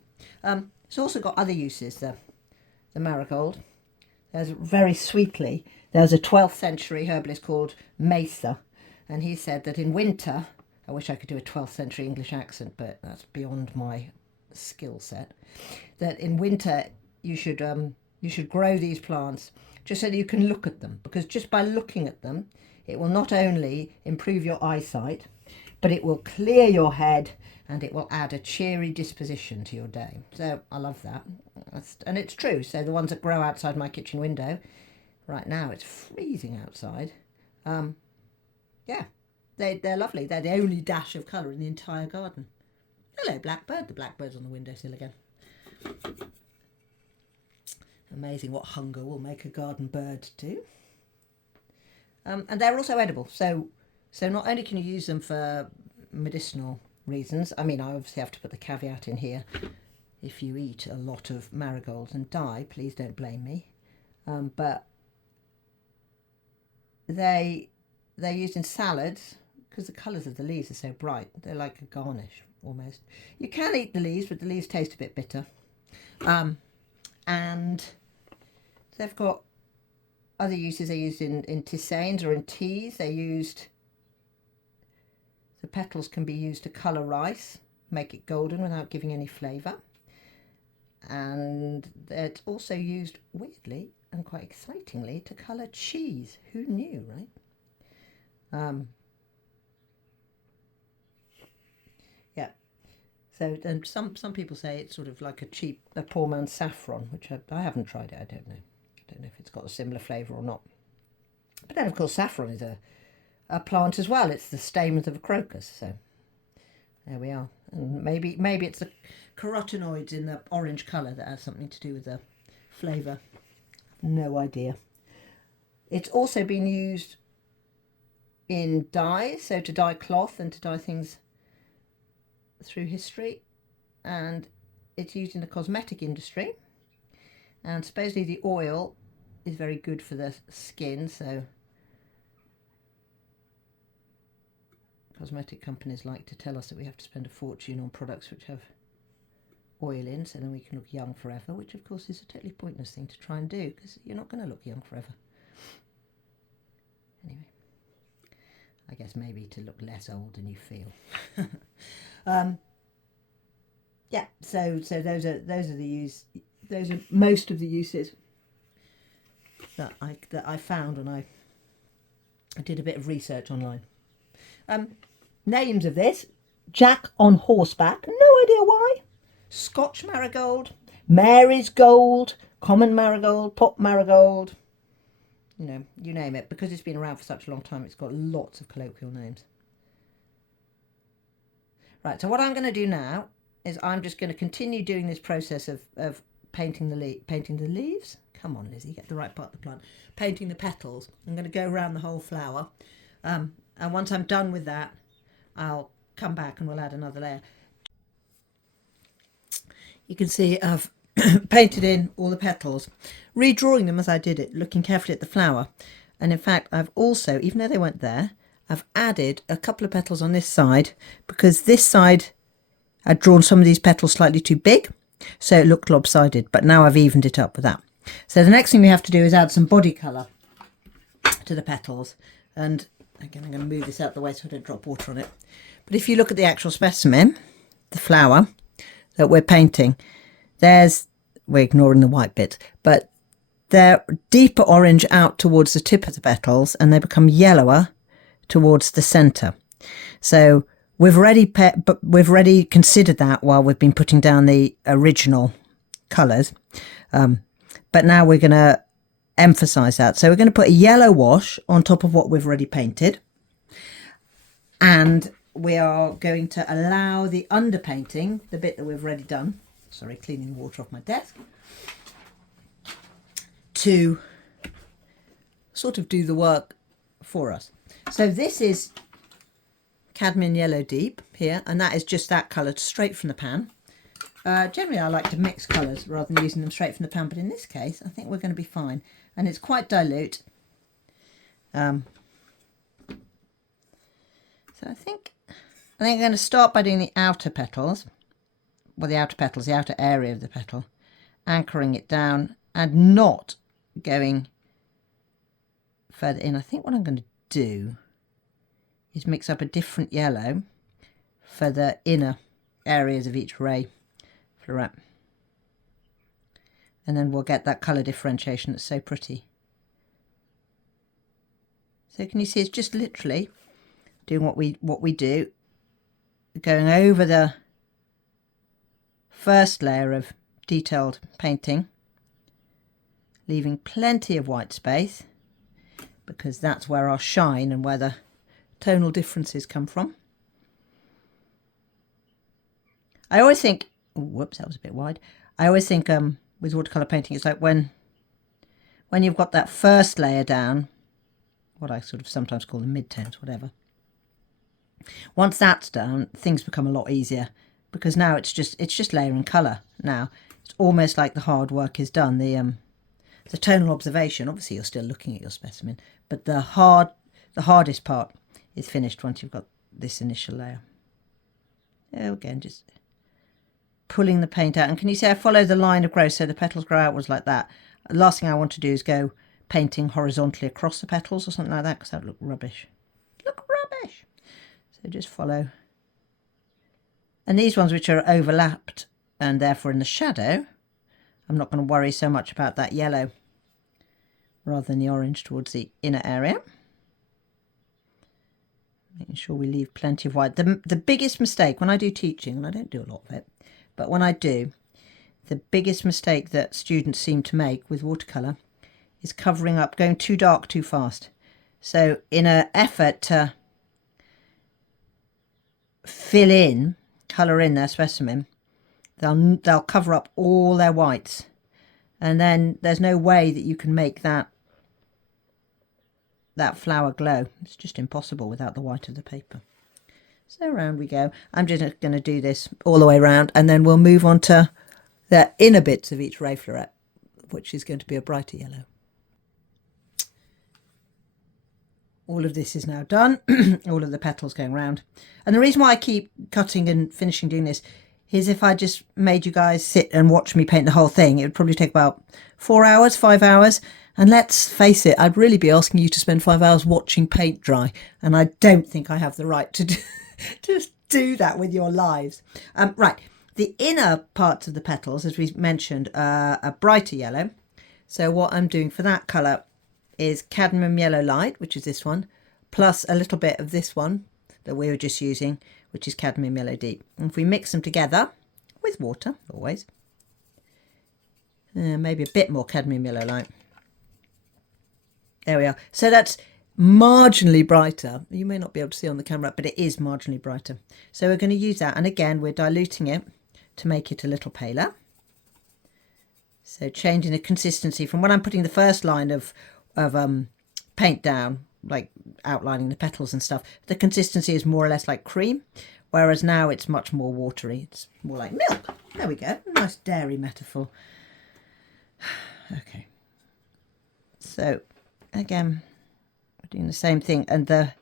It's also got other uses, the marigold. There's very sweetly, there's a 12th century herbalist called Mesa, and he said that in winter, I wish I could do a 12th century English accent, but that's beyond my skill set, that in winter you should grow these plants just so that you can look at them, because just by looking at them, it will not only improve your eyesight, but it will clear your head and it will add a cheery disposition to your day. So I love that. And it's true. So the ones that grow outside my kitchen window, right now it's freezing outside. Yeah, they're lovely. They're the only dash of colour in the entire garden. Hello, blackbird. The blackbird's on the windowsill again. Amazing what hunger will make a garden bird do. And they're also edible. So not only can you use them for medicinal reasons, I mean, I obviously have to put the caveat in here. If you eat a lot of marigolds and die, please don't blame me. But they're used in salads because the colours of the leaves are so bright. They're like a garnish almost. You can eat the leaves, but the leaves taste a bit bitter. And they've got other uses. They're used in tisanes or in teas. They're used, the petals can be used to colour rice, make it golden without giving any flavour. And it's also used, weirdly and quite excitingly, to colour cheese. Who knew, right? Yeah. So then some people say it's sort of like a poor man's saffron, which I haven't tried it. I don't know. I don't know if it's got a similar flavour or not. But then, of course, saffron is a plant as well. It's the stamens of a crocus. So there we are. And maybe it's the carotenoids in the orange colour that has something to do with the flavour. No idea. It's also been used in dyes, so to dye cloth and to dye things through history. And it's used in the cosmetic industry. And supposedly the oil is very good for the skin, so cosmetic companies like to tell us that we have to spend a fortune on products which have oil in, so then we can look young forever, which of course is a totally pointless thing to try and do, because you're not going to look young forever. Anyway, I guess maybe to look less old than you feel. Yeah, so those are most of the uses that I found when I did a bit of research online. Names of this: Jack on horseback, no idea why. Scotch marigold, Mary's gold, common marigold, pot marigold. You know, you name it. Because it's been around for such a long time, it's got lots of colloquial names. Right, so what I'm going to do now is I'm just going to continue doing this process of painting the leaves. Come on, Lizzie, get the right part of the plant. Painting the petals. I'm going to go around the whole flower. And once I'm done with that, I'll come back and we'll add another layer. You can see I've painted in all the petals, redrawing them as I did it, looking carefully at the flower. And in fact, I've also, even though they weren't there, I've added a couple of petals on this side, because this side I'd drawn some of these petals slightly too big, so it looked lopsided, but now I've evened it up with that. So the next thing we have to do is add some body colour to the petals. And again, I'm going to move this out the way so I don't drop water on it. But if you look at the actual specimen, the flower that we're painting, we're ignoring the white bits, but they're deeper orange out towards the tip of the petals, and they become yellower towards the centre. So we've already considered that while we've been putting down the original colours, but now we're going to emphasise that. So we're going to put a yellow wash on top of what we've already painted, and we are going to allow the underpainting, the bit that we've already done, sorry, cleaning the water off my desk, to sort of do the work for us. So this is cadmium yellow deep here, and that is just that colour straight from the pan. Generally I like to mix colours rather than using them straight from the pan, but in this case I think we're going to be fine, and it's quite dilute. So I think I'm going to start by doing the outer petals, well, the outer area of the petal, anchoring it down and not going further in. I think what I'm going to do is mix up a different yellow for the inner areas of each ray floret, and then we'll get that colour differentiation that's so pretty. So can you see it's just literally doing what we do, going over the first layer of detailed painting, leaving plenty of white space, because that's where our shine and where the tonal differences come from. I always think, whoops, that was a bit wide. I always think with watercolour painting, it's like when you've got that first layer down, what I sort of sometimes call the mid-tones, whatever. Once that's done, things become a lot easier, because now it's just layering colour. Now it's almost like the hard work is done. The tonal observation, obviously you're still looking at your specimen, but the hardest part is finished once you've got this initial layer. There again, just pulling the paint out, and can you see I follow the line of growth, so the petals grow outwards like that. The last thing I want to do is go painting horizontally across the petals or something like that, because that would look rubbish. So just follow. And these ones which are overlapped and therefore in the shadow, I'm not going to worry so much about that yellow rather than the orange towards the inner area. Making sure we leave plenty of white. The biggest mistake when I do teaching, and I don't do a lot of it, but when I do, the biggest mistake that students seem to make with watercolour is covering up, going too dark too fast. So in an effort to fill in, colour in their specimen, they'll cover up all their whites, and then there's no way that you can make that flower glow. It's just impossible without the white of the paper. So around we go. I'm just going to do this all the way around, and then we'll move on to the inner bits of each ray floret, which is going to be a brighter yellow. All of this is now done, all of the petals going round. And the reason why I keep cutting and finishing doing this is if I just made you guys sit and watch me paint the whole thing, it would probably take about 4 hours, 5 hours. And let's face it, I'd really be asking you to spend 5 hours watching paint dry. And I don't think I have the right to do that with your lives. Right, the inner parts of the petals, as we mentioned, are a brighter yellow. So what I'm doing for that colour is cadmium yellow light, which is this one, plus a little bit of this one that we were just using, which is cadmium yellow deep. And if we mix them together with water, always, maybe a bit more cadmium yellow light. There we are. So that's marginally brighter. You may not be able to see on the camera, but it is marginally brighter. So we're going to use that, and again we're diluting it to make it a little paler. So changing the consistency from when I'm putting the first line of paint down, like outlining the petals and stuff, the consistency is more or less like cream, whereas now it's much more watery. It's more like milk. There we go. Nice dairy metaphor. Okay. So again, we're doing the same thing, and the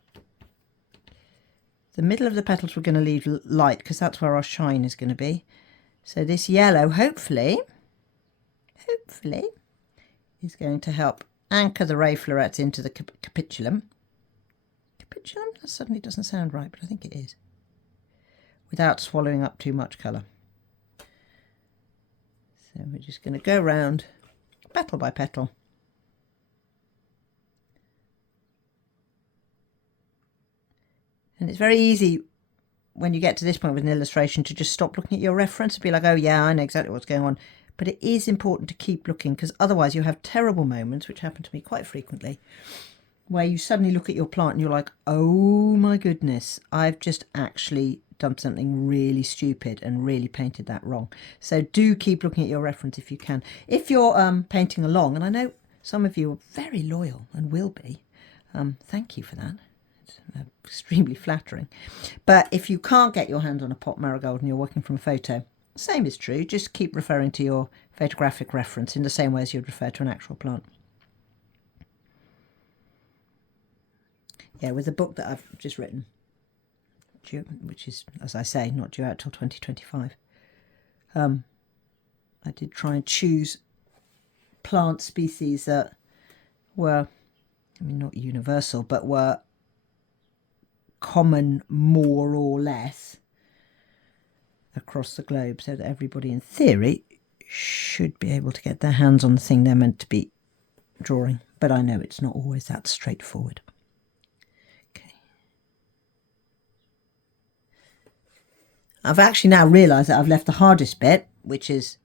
middle of the petals we're going to leave light because that's where our shine is going to be. So this yellow, hopefully, is going to help anchor the ray florets into the capitulum. Capitulum? That suddenly doesn't sound right, but I think it is. Without swallowing up too much colour. So we're just going to go round petal by petal. And it's very easy when you get to this point with an illustration to just stop looking at your reference and be like, oh yeah, I know exactly what's going on. But it is important to keep looking, because otherwise you have terrible moments, which happen to me quite frequently, where you suddenly look at your plant and you're like, oh my goodness, I've just actually done something really stupid and really painted that wrong. So do keep looking at your reference if you can. If you're painting along, and I know some of you are very loyal and will be, thank you for that. It's extremely flattering. But if you can't get your hands on a pot marigold and you're working from a photo, same is true. Just keep referring to your photographic reference in the same way as you'd refer to an actual plant. Yeah, with the book that I've just written, which is, as I say, not due out till 2025, I did try and choose plant species that were, I mean, not universal, but were common more or less across the globe, so that everybody in theory should be able to get their hands on the thing they're meant to be drawing. But I know it's not always that straightforward. Okay. I've actually now realised that I've left the hardest bit, which is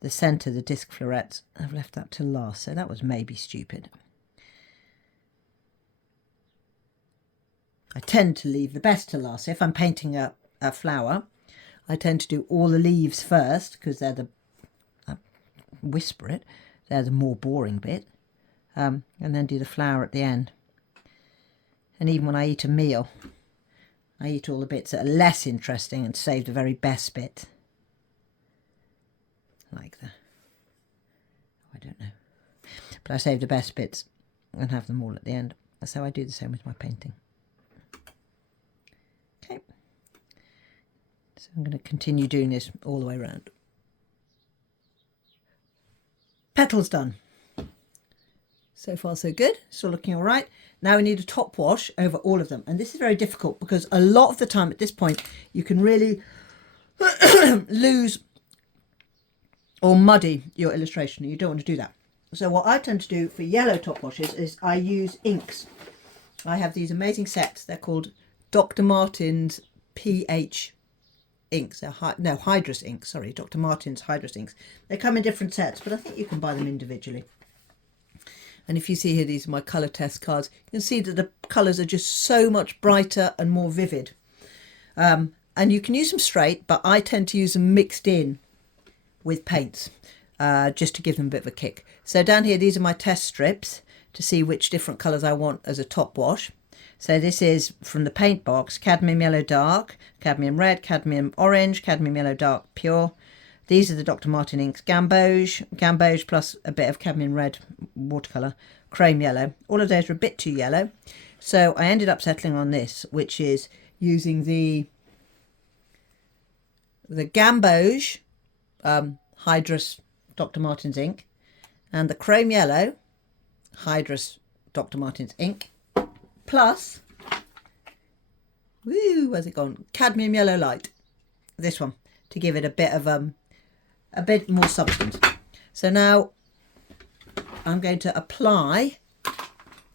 the centre, the disc florets. I've left that till last, so that was maybe stupid. I tend to leave the best till last. So if I'm painting a flower, I tend to do all the leaves first, because they're the, whisper it, they're the more boring bit, and then do the flower at the end. And even when I eat a meal, I eat all the bits that are less interesting and save the very best bit. Like the, I don't know. But I save the best bits and have them all at the end. So I do the same with my painting. Okay. So I'm going to continue doing this all the way around. Petals done. So far so good. Still looking all right. Now we need a top wash over all of them. And this is very difficult because a lot of the time at this point you can really lose or muddy your illustration. You don't want to do that. So what I tend to do for yellow top washes is I use inks. I have these amazing sets. They're called Dr. Martin's PH inks. They're Hydrus inks. Sorry, Dr. Martin's Hydrus inks. They come in different sets, but I think you can buy them individually. And if you see here, these are my colour test cards. You can see that the colours are just so much brighter and more vivid. And you can use them straight, but I tend to use them mixed in with paints, just to give them a bit of a kick. So down here, these are my test strips to see which different colours I want as a top wash. So this is from the paint box: cadmium yellow dark, cadmium red, cadmium orange, cadmium yellow dark pure. These are the Dr. Martin inks: Gamboge plus a bit of cadmium red watercolour, chrome yellow. All of those are a bit too yellow. So I ended up settling on this, which is using the Gamboge Hydrus Dr. Martin's ink and the chrome yellow Hydrus Dr. Martin's ink, plus, where's it gone? Cadmium yellow light. This one, to give it a bit of a bit more substance. So now I'm going to apply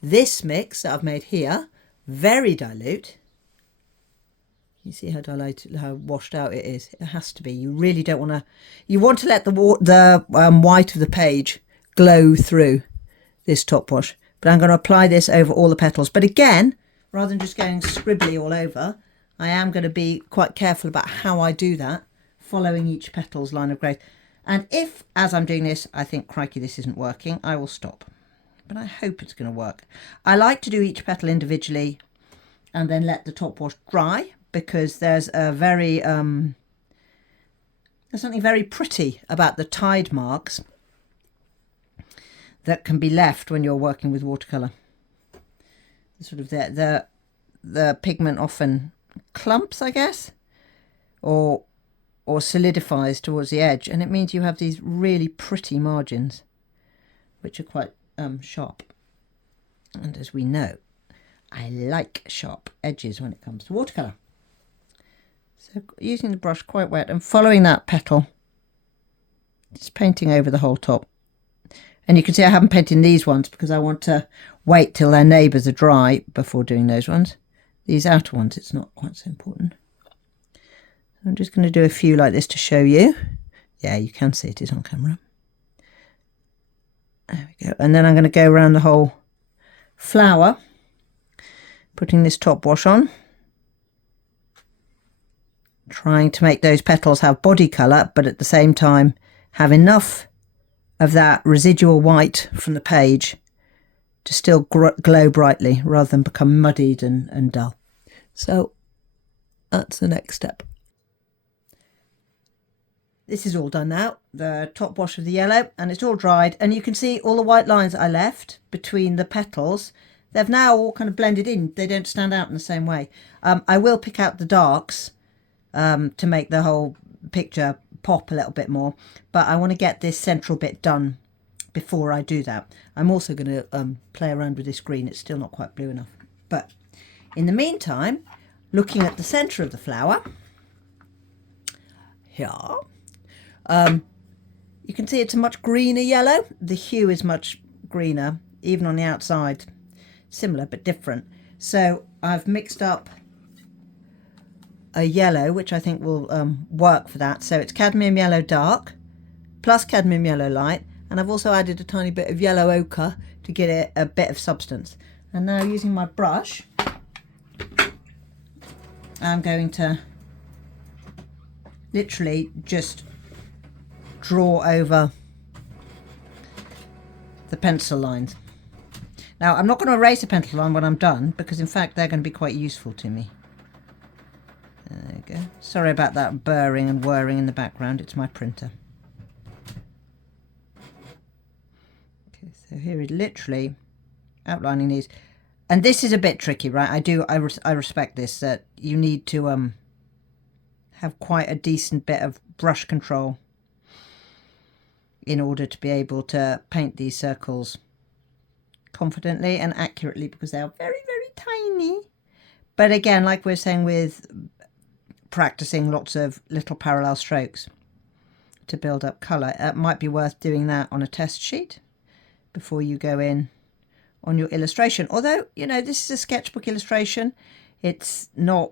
this mix that I've made here, very dilute. You see how diluted, how washed out it is. It has to be. You really don't want to. You want to let the white of the page glow through this top wash. But I'm going to apply this over all the petals. But again, rather than just going scribbly all over, I am going to be quite careful about how I do that, following each petal's line of growth. And if, as I'm doing this, I think, crikey, this isn't working, I will stop. But I hope it's going to work. I like to do each petal individually and then let the top wash dry, because there's a very There's something very pretty about the tide marks that can be left when you're working with watercolour. Sort of the pigment often clumps, I guess, or solidifies towards the edge, and it means you have these really pretty margins which are quite sharp. And as we know, I like sharp edges when it comes to watercolour. So using the brush quite wet and following that petal, just painting over the whole top. And you can see I haven't painted these ones because I want to wait till their neighbours are dry before doing those ones. These outer ones, it's not quite so important. So I'm just going to do a few like this to show you. Yeah, you can see it is on camera. There we go. And then I'm going to go around the whole flower, putting this top wash on, trying to make those petals have body colour, but at the same time have enough of that residual white from the page to still glow brightly rather than become muddied and dull. So that's the next step. This is all done now, the top wash of the yellow, and it's all dried, and you can see all the white lines I left between the petals. They've now all kind of blended in. They don't stand out in the same way. I will pick out the darks to make the whole picture pop a little bit more, but I want to get this central bit done before I do that. I'm also going to play around with this green. It's still not quite blue enough, but in the meantime, looking at the centre of the flower here, you can see it's a much greener yellow. The hue is much greener, even on the outside. Similar but different. So I've mixed up a yellow which I think will work for that. So it's cadmium yellow dark plus cadmium yellow light, and I've also added a tiny bit of yellow ochre to get it a bit of substance. And now using my brush, I'm going to literally just draw over the pencil lines. Now I'm not going to erase a pencil line when I'm done, because in fact they're going to be quite useful to me. There we go. Sorry about that burring and whirring in the background, it's my printer. Okay, so here is literally outlining these, and this is a bit tricky, right? I respect this, that you need to have quite a decent bit of brush control in order to be able to paint these circles confidently and accurately, because they are very, very tiny. But again, like we're saying with practicing lots of little parallel strokes to build up colour, it might be worth doing that on a test sheet before you go in on your illustration. Although, you know, this is a sketchbook illustration, it's not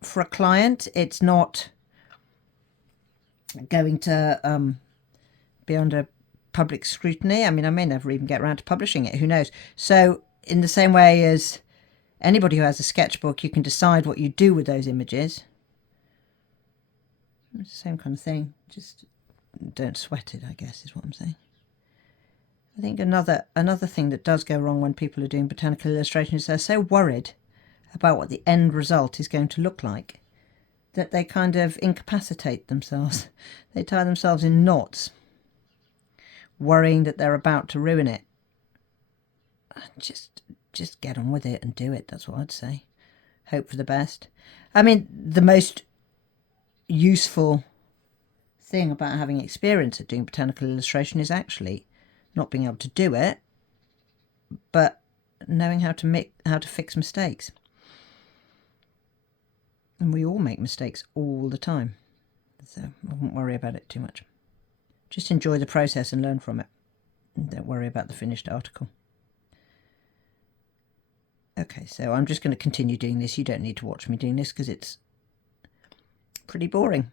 for a client, it's not going to be under public scrutiny. I mean, I may never even get around to publishing it, who knows. So in the same way as anybody who has a sketchbook, you can decide what you do with those images. It's the same kind of thing, just don't sweat it, I guess is what I'm saying. I think another thing that does go wrong when people are doing botanical illustration is they're so worried about what the end result is going to look like that they kind of incapacitate themselves. They tie themselves in knots, worrying that they're about to ruin it. Just get on with it and do it, that's what I'd say. Hope for the best. I mean, the most useful thing about having experience at doing botanical illustration is actually not being able to do it, but knowing how to fix mistakes. And we all make mistakes all the time, so I won't worry about it too much. Just enjoy the process and learn from it. And don't worry about the finished article. Okay, so I'm just going to continue doing this. You don't need to watch me doing this because it's pretty boring.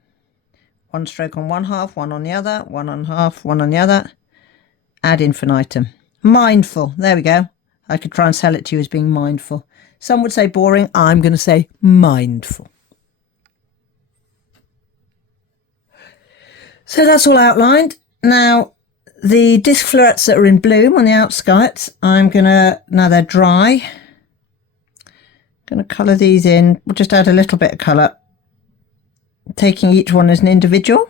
One stroke on one half, one on the other, one on half, one on the other. Ad infinitum. Mindful. There we go. I could try and sell it to you as being mindful. Some would say boring. I'm going to say mindful. So that's all outlined. Now, the disc florets that are in bloom on the outskirts, I'm going to, now they're dry, going to colour these in. We'll just add a little bit of colour, taking each one as an individual.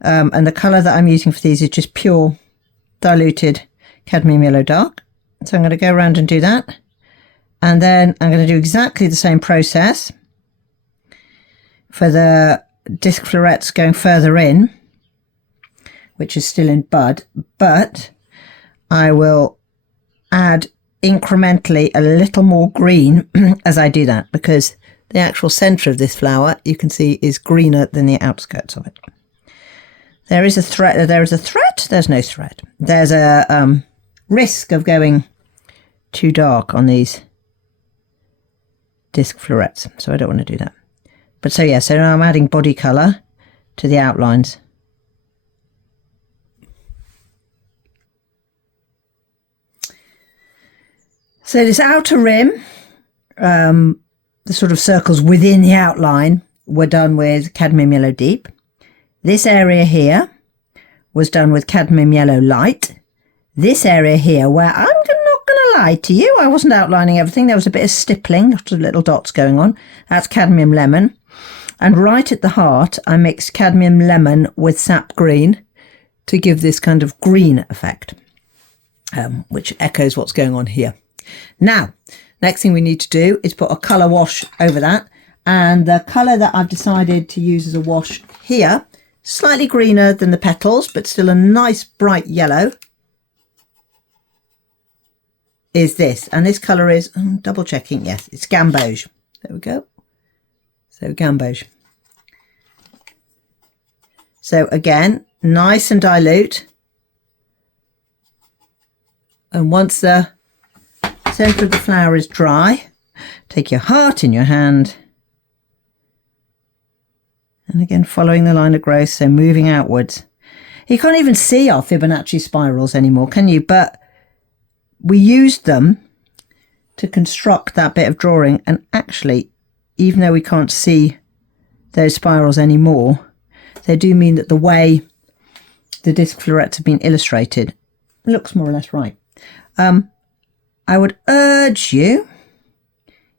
And the colour that I'm using for these is just pure diluted cadmium yellow dark. So I'm going to go around and do that. And then I'm going to do exactly the same process for the disc florets going further in, which is still in bud, but I will add incrementally a little more green as I do that, because the actual centre of this flower, you can see, is greener than the outskirts of it. There is a threat. There is a threat. There's no threat. There's a risk of going too dark on these disc florets, so I don't want to do that. But so yeah, so now I'm adding body colour to the outlines. So this outer rim, the sort of circles within the outline, were done with cadmium yellow deep. This area here was done with cadmium yellow light. This area here, where I'm not going to lie to you, I wasn't outlining everything. There was a bit of stippling, lots of little dots going on. That's cadmium lemon. And right at the heart, I mixed cadmium lemon with sap green to give this kind of green effect, which echoes what's going on here. Now, next thing we need to do is put a colour wash over that. And the colour that I've decided to use as a wash here, slightly greener than the petals, but still a nice bright yellow, is this. And this colour is, double checking, yes, it's Gamboge. There we go. So Gamboge. So again, nice and dilute. And once the centre of the flower is dry, take your heart in your hand. And again, following the line of growth, so moving outwards. You can't even see our Fibonacci spirals anymore, can you? But we used them to construct that bit of drawing. And actually, even though we can't see those spirals anymore, they do mean that the way the disc florets have been illustrated looks more or less right. I would urge you,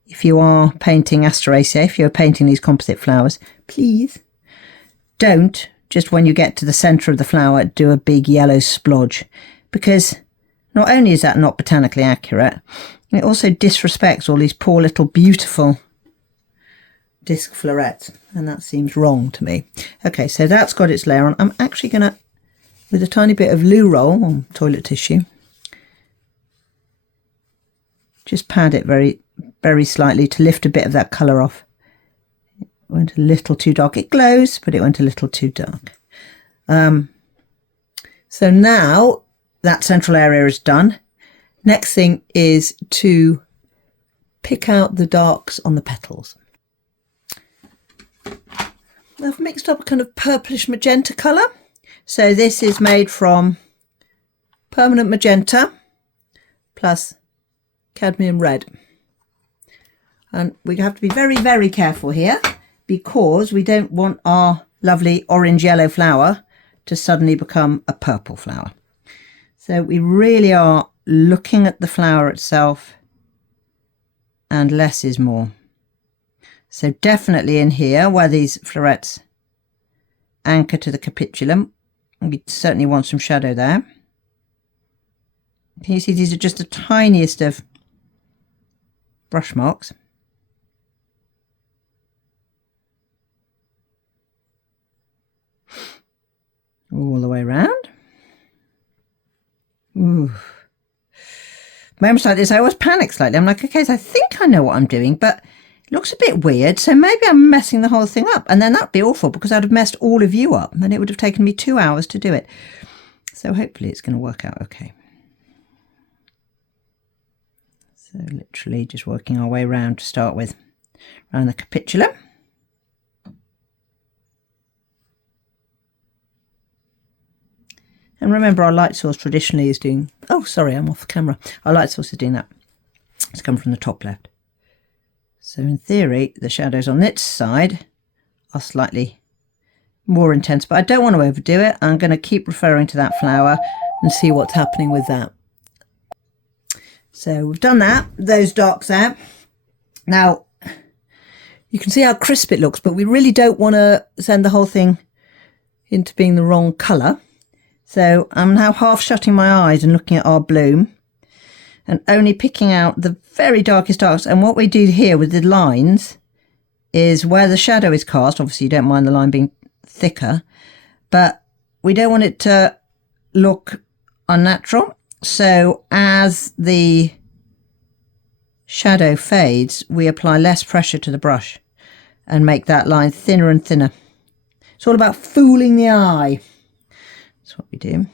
if you are painting asteraceae, if you're painting these composite flowers, please don't, just when you get to the centre of the flower, do a big yellow splodge, because not only is that not botanically accurate, it also disrespects all these poor little beautiful disc florets, and that seems wrong to me. Okay, so that's got its layer on. I'm actually going to, with a tiny bit of loo roll or toilet tissue, just pad it very, very slightly to lift a bit of that colour off. It went a little too dark. It glows, but it went a little too dark. So now that central area is done. Next thing is to pick out the darks on the petals. I've mixed up a kind of purplish magenta colour. So this is made from permanent magenta plus cadmium red. And we have to be very, very careful here, because we don't want our lovely orange yellow flower to suddenly become a purple flower. So we really are looking at the flower itself, and less is more. So definitely in here where these florets anchor to the capitulum, we certainly want some shadow there. Can you see these are just the tiniest of brush marks? All the way around. Ooh. Moments like this, I always panic slightly. I'm like, okay, so I think I know what I'm doing, but it looks a bit weird, so maybe I'm messing the whole thing up. And then that'd be awful, because I'd have messed all of you up, and it would have taken me 2 hours to do it. So hopefully it's going to work out okay. So literally just working our way around to start with, around the capitulum. And remember, our light source traditionally is doing, oh sorry, I'm off camera. Our light source is doing that. It's come from the top left. So in theory, the shadows on this side are slightly more intense, but I don't want to overdo it. I'm going to keep referring to that flower and see what's happening with that. So we've done that, those darks there. Now, you can see how crisp it looks, but we really don't want to send the whole thing, into being the wrong colour. So I'm now half shutting my eyes and looking at our bloom and only picking out the very darkest darks. And what we do here with the lines is where the shadow is cast, obviously you don't mind the line being thicker, but we don't want it to look unnatural. So as the shadow fades, we apply less pressure to the brush and make that line thinner and thinner. It's all about fooling the eye. That's what we do.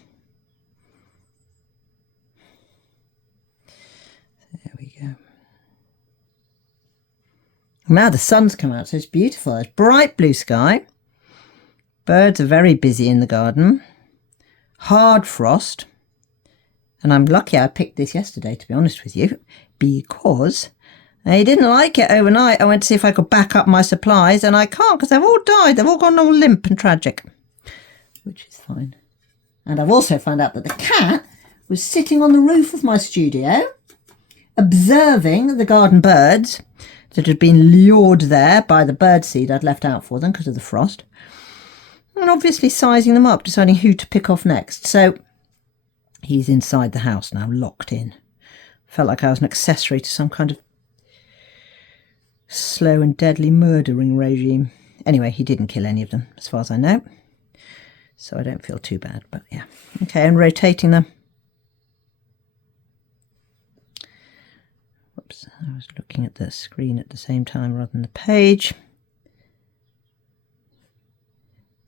There we go. Now the sun's come out, so it's beautiful. It's bright blue sky. Birds are very busy in the garden. Hard frost. And I'm lucky I picked this yesterday, to be honest with you, because I didn't like it overnight. I went to see if I could back up my supplies, and I can't because they've all died. They've all gone all limp and tragic, which is fine. And I've also found out that the cat was sitting on the roof of my studio, observing the garden birds that had been lured there by the birdseed I'd left out for them because of the frost, and obviously sizing them up, deciding who to pick off next. So he's inside the house now, locked in. Felt like I was an accessory to some kind of slow and deadly murdering regime. Anyway, he didn't kill any of them, as far as I know. So I don't feel too bad, but yeah. Okay, and rotating them. Whoops, I was looking at the screen at the same time rather than the page.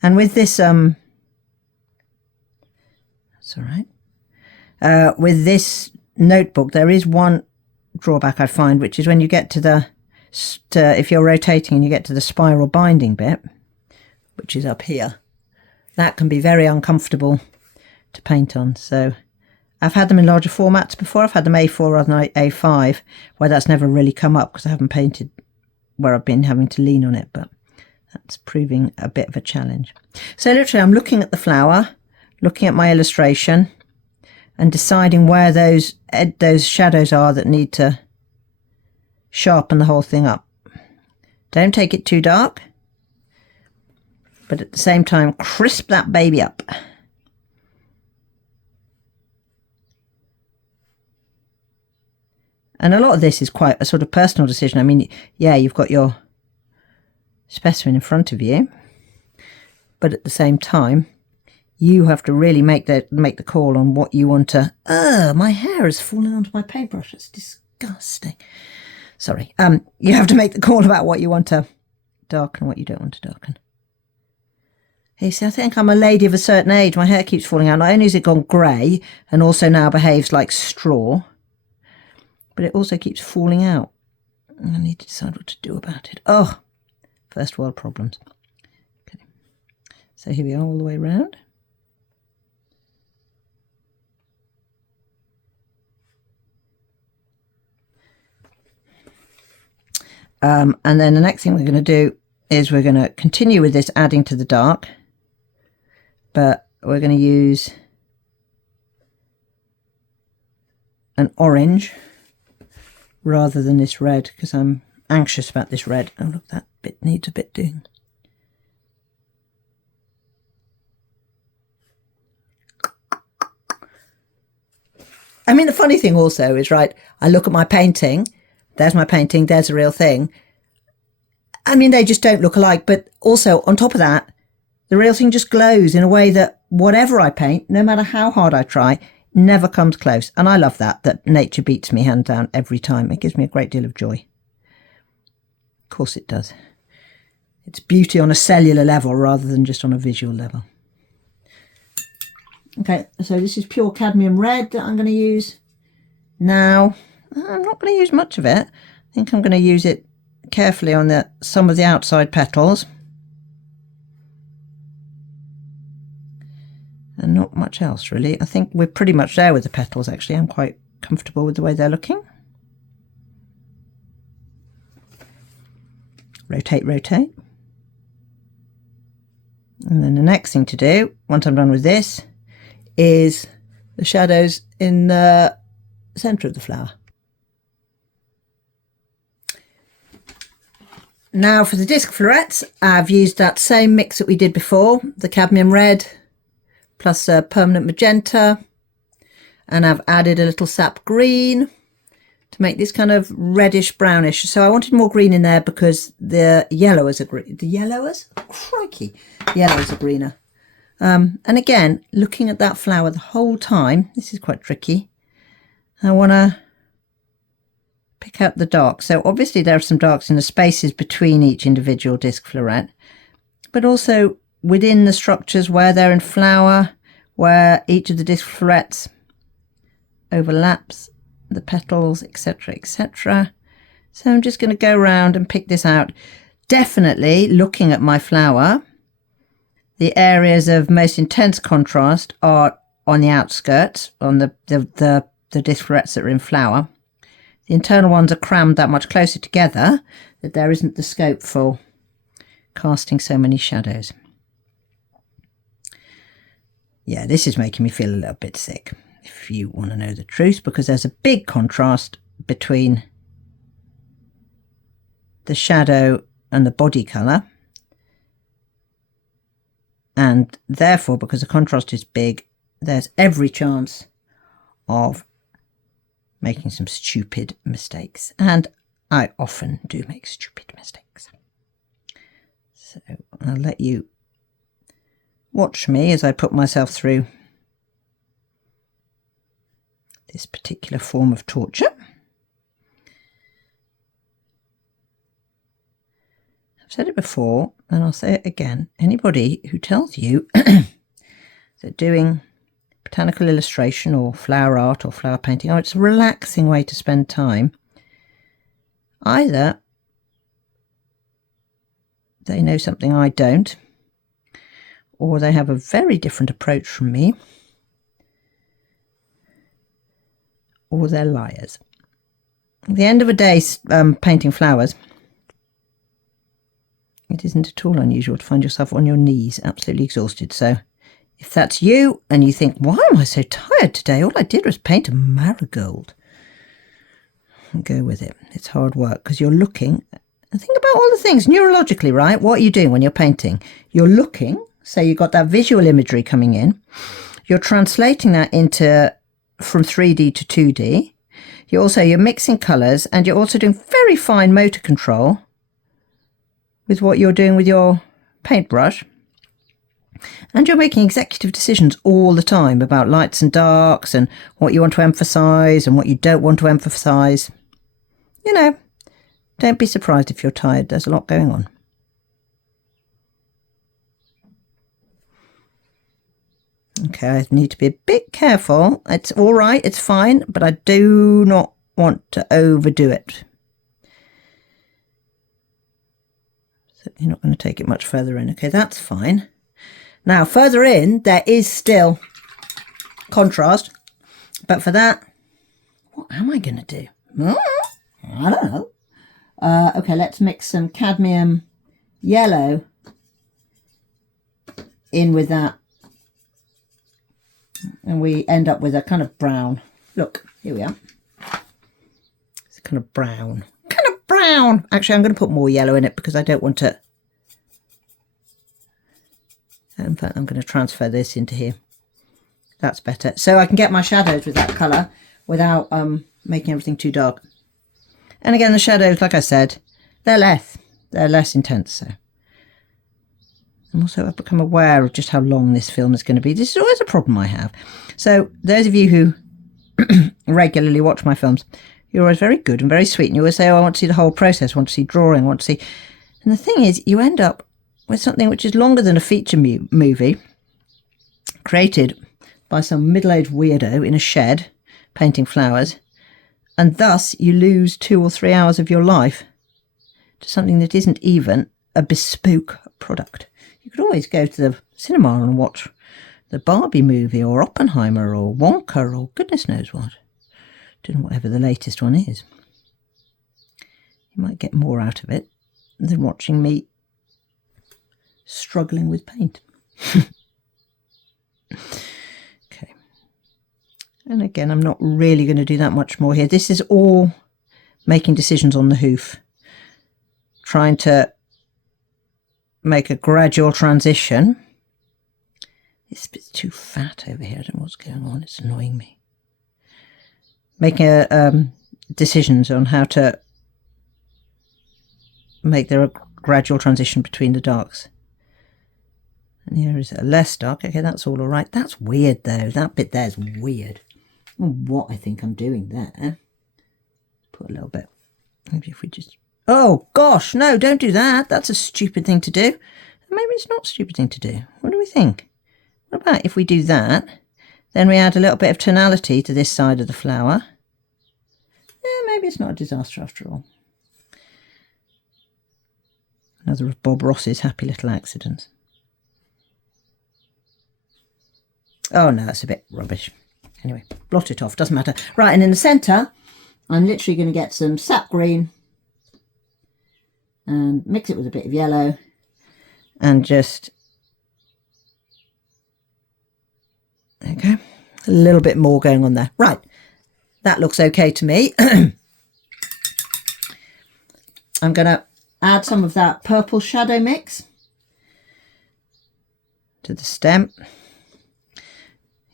And with this, that's all right. With this notebook, there is one drawback I find, which is when you get to the, if you're rotating and you get to the spiral binding bit, which is up here, that can be very uncomfortable to paint on. So I've had them in larger formats before. I've had them A4 rather than A5, where that's never really come up because I haven't painted where I've been having to lean on it, but that's proving a bit of a challenge. So literally I'm looking at the flower, looking at my illustration and deciding where those shadows are that need to sharpen the whole thing up. Don't take it too dark, but at the same time crisp that baby up. And a lot of this is quite a sort of personal decision. I mean, yeah, you've got your specimen in front of you, but at the same time you have to really make the call on what you want to. My hair is falling onto my paintbrush. That's disgusting. Sorry. You have to make the call about what you want to darken and what you don't want to darken. Hey, see, I think I'm a lady of a certain age. My hair keeps falling out. Not only has it gone grey and also now behaves like straw, but it also keeps falling out. I need to decide what to do about it. Oh, first world problems. Okay. So here we are all the way around. And then the next thing we're going to do is we're going to continue with this adding to the dark, but we're going to use an orange rather than this red because I'm anxious about this red. Oh look, that bit needs a bit doing. I mean, the funny thing also is, right, I look at my painting, there's my painting, there's the real thing. I mean, they just don't look alike, but also on top of that, the real thing just glows in a way that whatever I paint, no matter how hard I try, never comes close. And I love that nature beats me hand down every time. It gives me a great deal of joy. Of course it does. It's beauty on a cellular level rather than just on a visual level. Okay, so this is pure cadmium red that I'm going to use now. I'm not going to use much of it. I think I'm going to use it carefully on some of the outside petals. And not much else really. I think we're pretty much there with the petals actually. I'm quite comfortable with the way they're looking. Rotate, rotate. And then the next thing to do, once I'm done with this, is the shadows in the centre of the flower. Now for the disc florets, I've used that same mix that we did before, the cadmium red plus a permanent magenta, and I've added a little sap green to make this kind of reddish brownish. So I wanted more green in there because the yellowers are green. The yellowers? Crikey. The yellows are greener. And again, looking at that flower the whole time, this is quite tricky. I want to pick out the dark. So obviously there are some darks in the spaces between each individual disc floret, but also within the structures where they're in flower, where each of the disc florets overlaps the petals, etc., etc. So I'm just going to go around and pick this out. Definitely looking at my flower, the areas of most intense contrast are on the outskirts, on the disc florets that are in flower. The internal ones are crammed that much closer together that there isn't the scope for casting so many shadows. Yeah, this is making me feel a little bit sick, if you want to know the truth, because there's a big contrast between the shadow and the body colour. And therefore, because the contrast is big, there's every chance of making some stupid mistakes. And I often do make stupid mistakes. So I'll let you watch me as I put myself through this particular form of torture. I've said it before, and I'll say it again. Anybody who tells you that doing botanical illustration or flower art or flower painting, it's a relaxing way to spend time, either they know something I don't, or they have a very different approach from me, or they're liars. At the end of a day painting flowers, it isn't at all unusual to find yourself on your knees, absolutely exhausted. So if that's you and you think, why am I so tired today? All I did was paint a marigold. Go with it. It's hard work because you're looking. And think about all the things neurologically, right? What are you doing when you're painting? You're looking, so you've got that visual imagery coming in. You're translating that from 3D to 2D. You're mixing colours, and you're also doing very fine motor control with what you're doing with your paintbrush. And you're making executive decisions all the time about lights and darks and what you want to emphasise and what you don't want to emphasise. You know, don't be surprised if you're tired. There's a lot going on. Okay, I need to be a bit careful. It's all right, it's fine, but I do not want to overdo it. So you're not going to take it much further in. Okay, that's fine. Now, further in, there is still contrast, but for that, what am I going to do? I don't know. Okay, let's mix some cadmium yellow in with that. And we end up with a kind of brown. Look, here we are. It's kind of brown. Kind of brown. Actually, I'm going to put more yellow in it because I don't want to. In fact, I'm going to transfer this into here. That's better. So I can get my shadows with that colour without making everything too dark. And again, the shadows, like I said, they're less intense. So. And also I've become aware of just how long this film is going to be. This is always a problem I have. So those of you who regularly watch my films, you're always very good and very sweet. And you always say, oh, I want to see the whole process. I want to see drawing. I want to see. And the thing is, you end up with something which is longer than a feature movie created by some middle-aged weirdo in a shed painting flowers. And thus you lose 2 or 3 hours of your life to something that isn't even a bespoke product. You could always go to the cinema and watch the Barbie movie or Oppenheimer or Wonka or goodness knows what. Don't know whatever the latest one is. You might get more out of it than watching me struggling with paint. Okay. And again, I'm not really going to do that much more here. This is all making decisions on the hoof. trying to make a gradual transition. It's a bit too fat over here. I don't know what's going on. It's annoying me. Making decisions on how to make there a gradual transition between the darks. And here is a less dark. Okay, that's all right. That's weird though. That bit there is weird. I don't know what I think I'm doing there. Put a little bit. Maybe if we just... Oh gosh, no, don't do that. That's a stupid thing to do. Maybe it's not a stupid thing to do. What do we think? What about if we do that? Then we add a little bit of tonality to this side of the flower. Maybe it's not a disaster after all. Another of Bob Ross's happy little accidents. Oh no, that's a bit rubbish. Anyway, blot it off, doesn't matter. Right, and in the centre, I'm literally going to get some sap green and mix it with a bit of yellow and just, there you go, a little bit more going on there. Right, that looks okay to me. I'm going to add some of that purple shadow mix to the stem.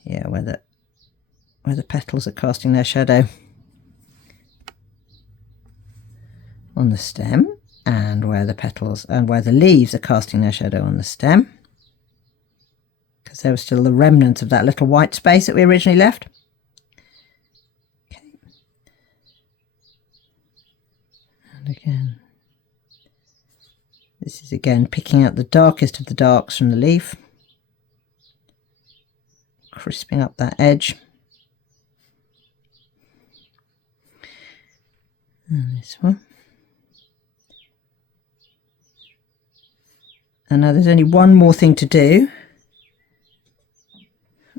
Yeah, where the petals are casting their shadow on the stem, and where the petals and where the leaves are casting their shadow on the stem, because there was still the remnants of that little white space that we originally left. Okay. And again, this is again picking out the darkest of the darks from the leaf, crisping up that edge. And this one. And now there's only one more thing to do.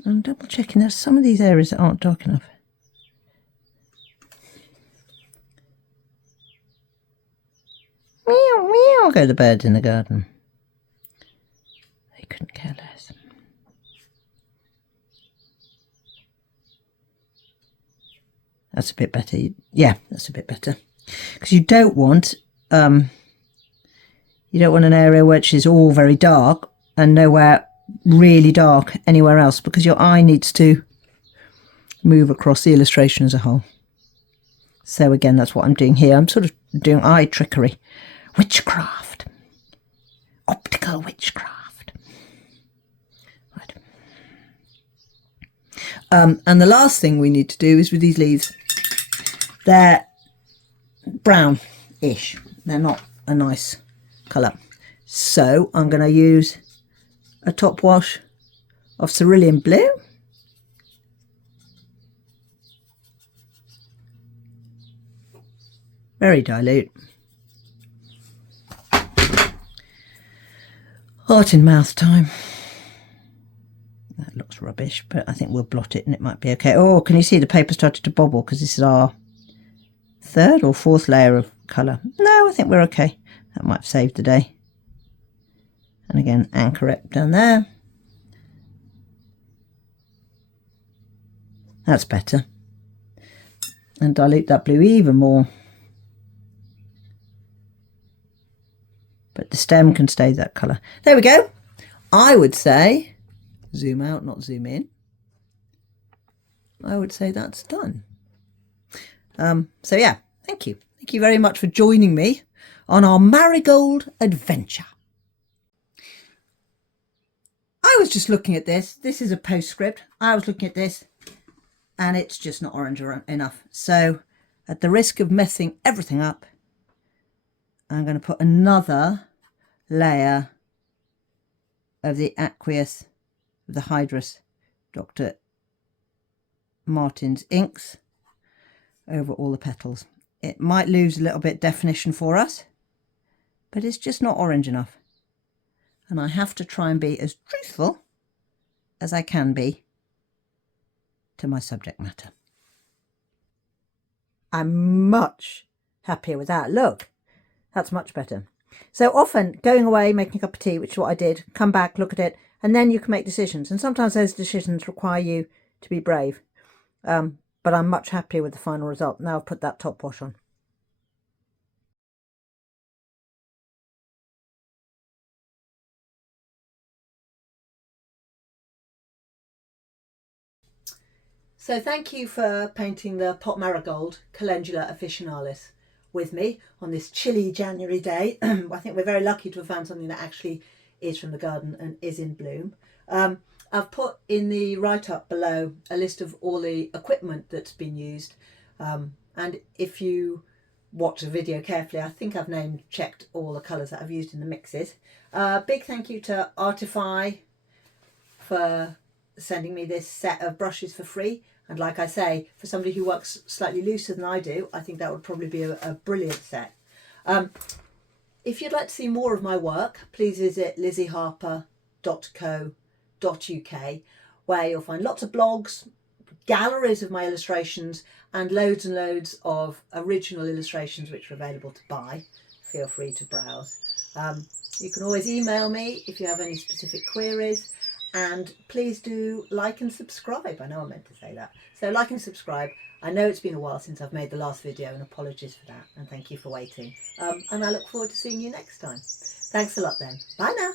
I'm double checking, there's some of these areas that aren't dark enough. Meow, meow, go the birds in the garden. They couldn't care less. That's a bit better. Yeah, that's a bit better. Because you don't want an area which is all very dark and nowhere really dark anywhere else, because your eye needs to move across the illustration as a whole. So again, that's what I'm doing here. I'm sort of doing eye trickery, witchcraft, optical witchcraft. Right. And the last thing we need to do is with these leaves. They're brown-ish. They're not a nice colour. So I'm going to use a top wash of Cereleun blue. Very dilute. Heart in mouth time. That looks rubbish, but I think we'll blot it and it might be okay. Oh, can you see the paper started to bobble because this is our third or fourth layer of colour? No, I think we're okay. That might have saved the day. And again, anchor it down there. That's better. And dilute that blue even more. But the stem can stay that colour. There we go. I would say, zoom out, not zoom in. I would say that's done. So yeah, thank you. Thank you very much for joining me on our marigold adventure. I was just looking at this. This is a postscript. I was looking at this and it's just not orange enough. So at the risk of messing everything up, I'm going to put another layer of the aqueous, of the Hydrus Dr. Martin's inks over all the petals. It might lose a little bit definition for us, but it's just not orange enough. And I have to try and be as truthful as I can be to my subject matter. I'm much happier with that. Look, that's much better. So often going away, making a cup of tea, which is what I did, come back, look at it, and then you can make decisions. And sometimes those decisions require you to be brave. But I'm much happier with the final result. Now I've put that top wash on. So thank you for painting the pot Marigold Calendula officinalis with me on this chilly January day. I think we're very lucky to have found something that actually is from the garden and is in bloom. I've put in the write-up below a list of all the equipment that's been used, and if you watch the video carefully, I think I've name checked all the colours that I've used in the mixes. Big thank you to Artify for sending me this set of brushes for free, and like I say, for somebody who works slightly looser than I do, I think that would probably be a brilliant set. If you'd like to see more of my work, please visit lizzieharper.co.uk, where you'll find lots of blogs, galleries of my illustrations, and loads of original illustrations which are available to buy. Feel free to browse. You can always email me if you have any specific queries, and please do like and subscribe. I know I meant to say that. So like and subscribe. I know it's been a while since I've made the last video, and apologies for that, and thank you for waiting. And I look forward to seeing you next time. Thanks a lot then. Bye now.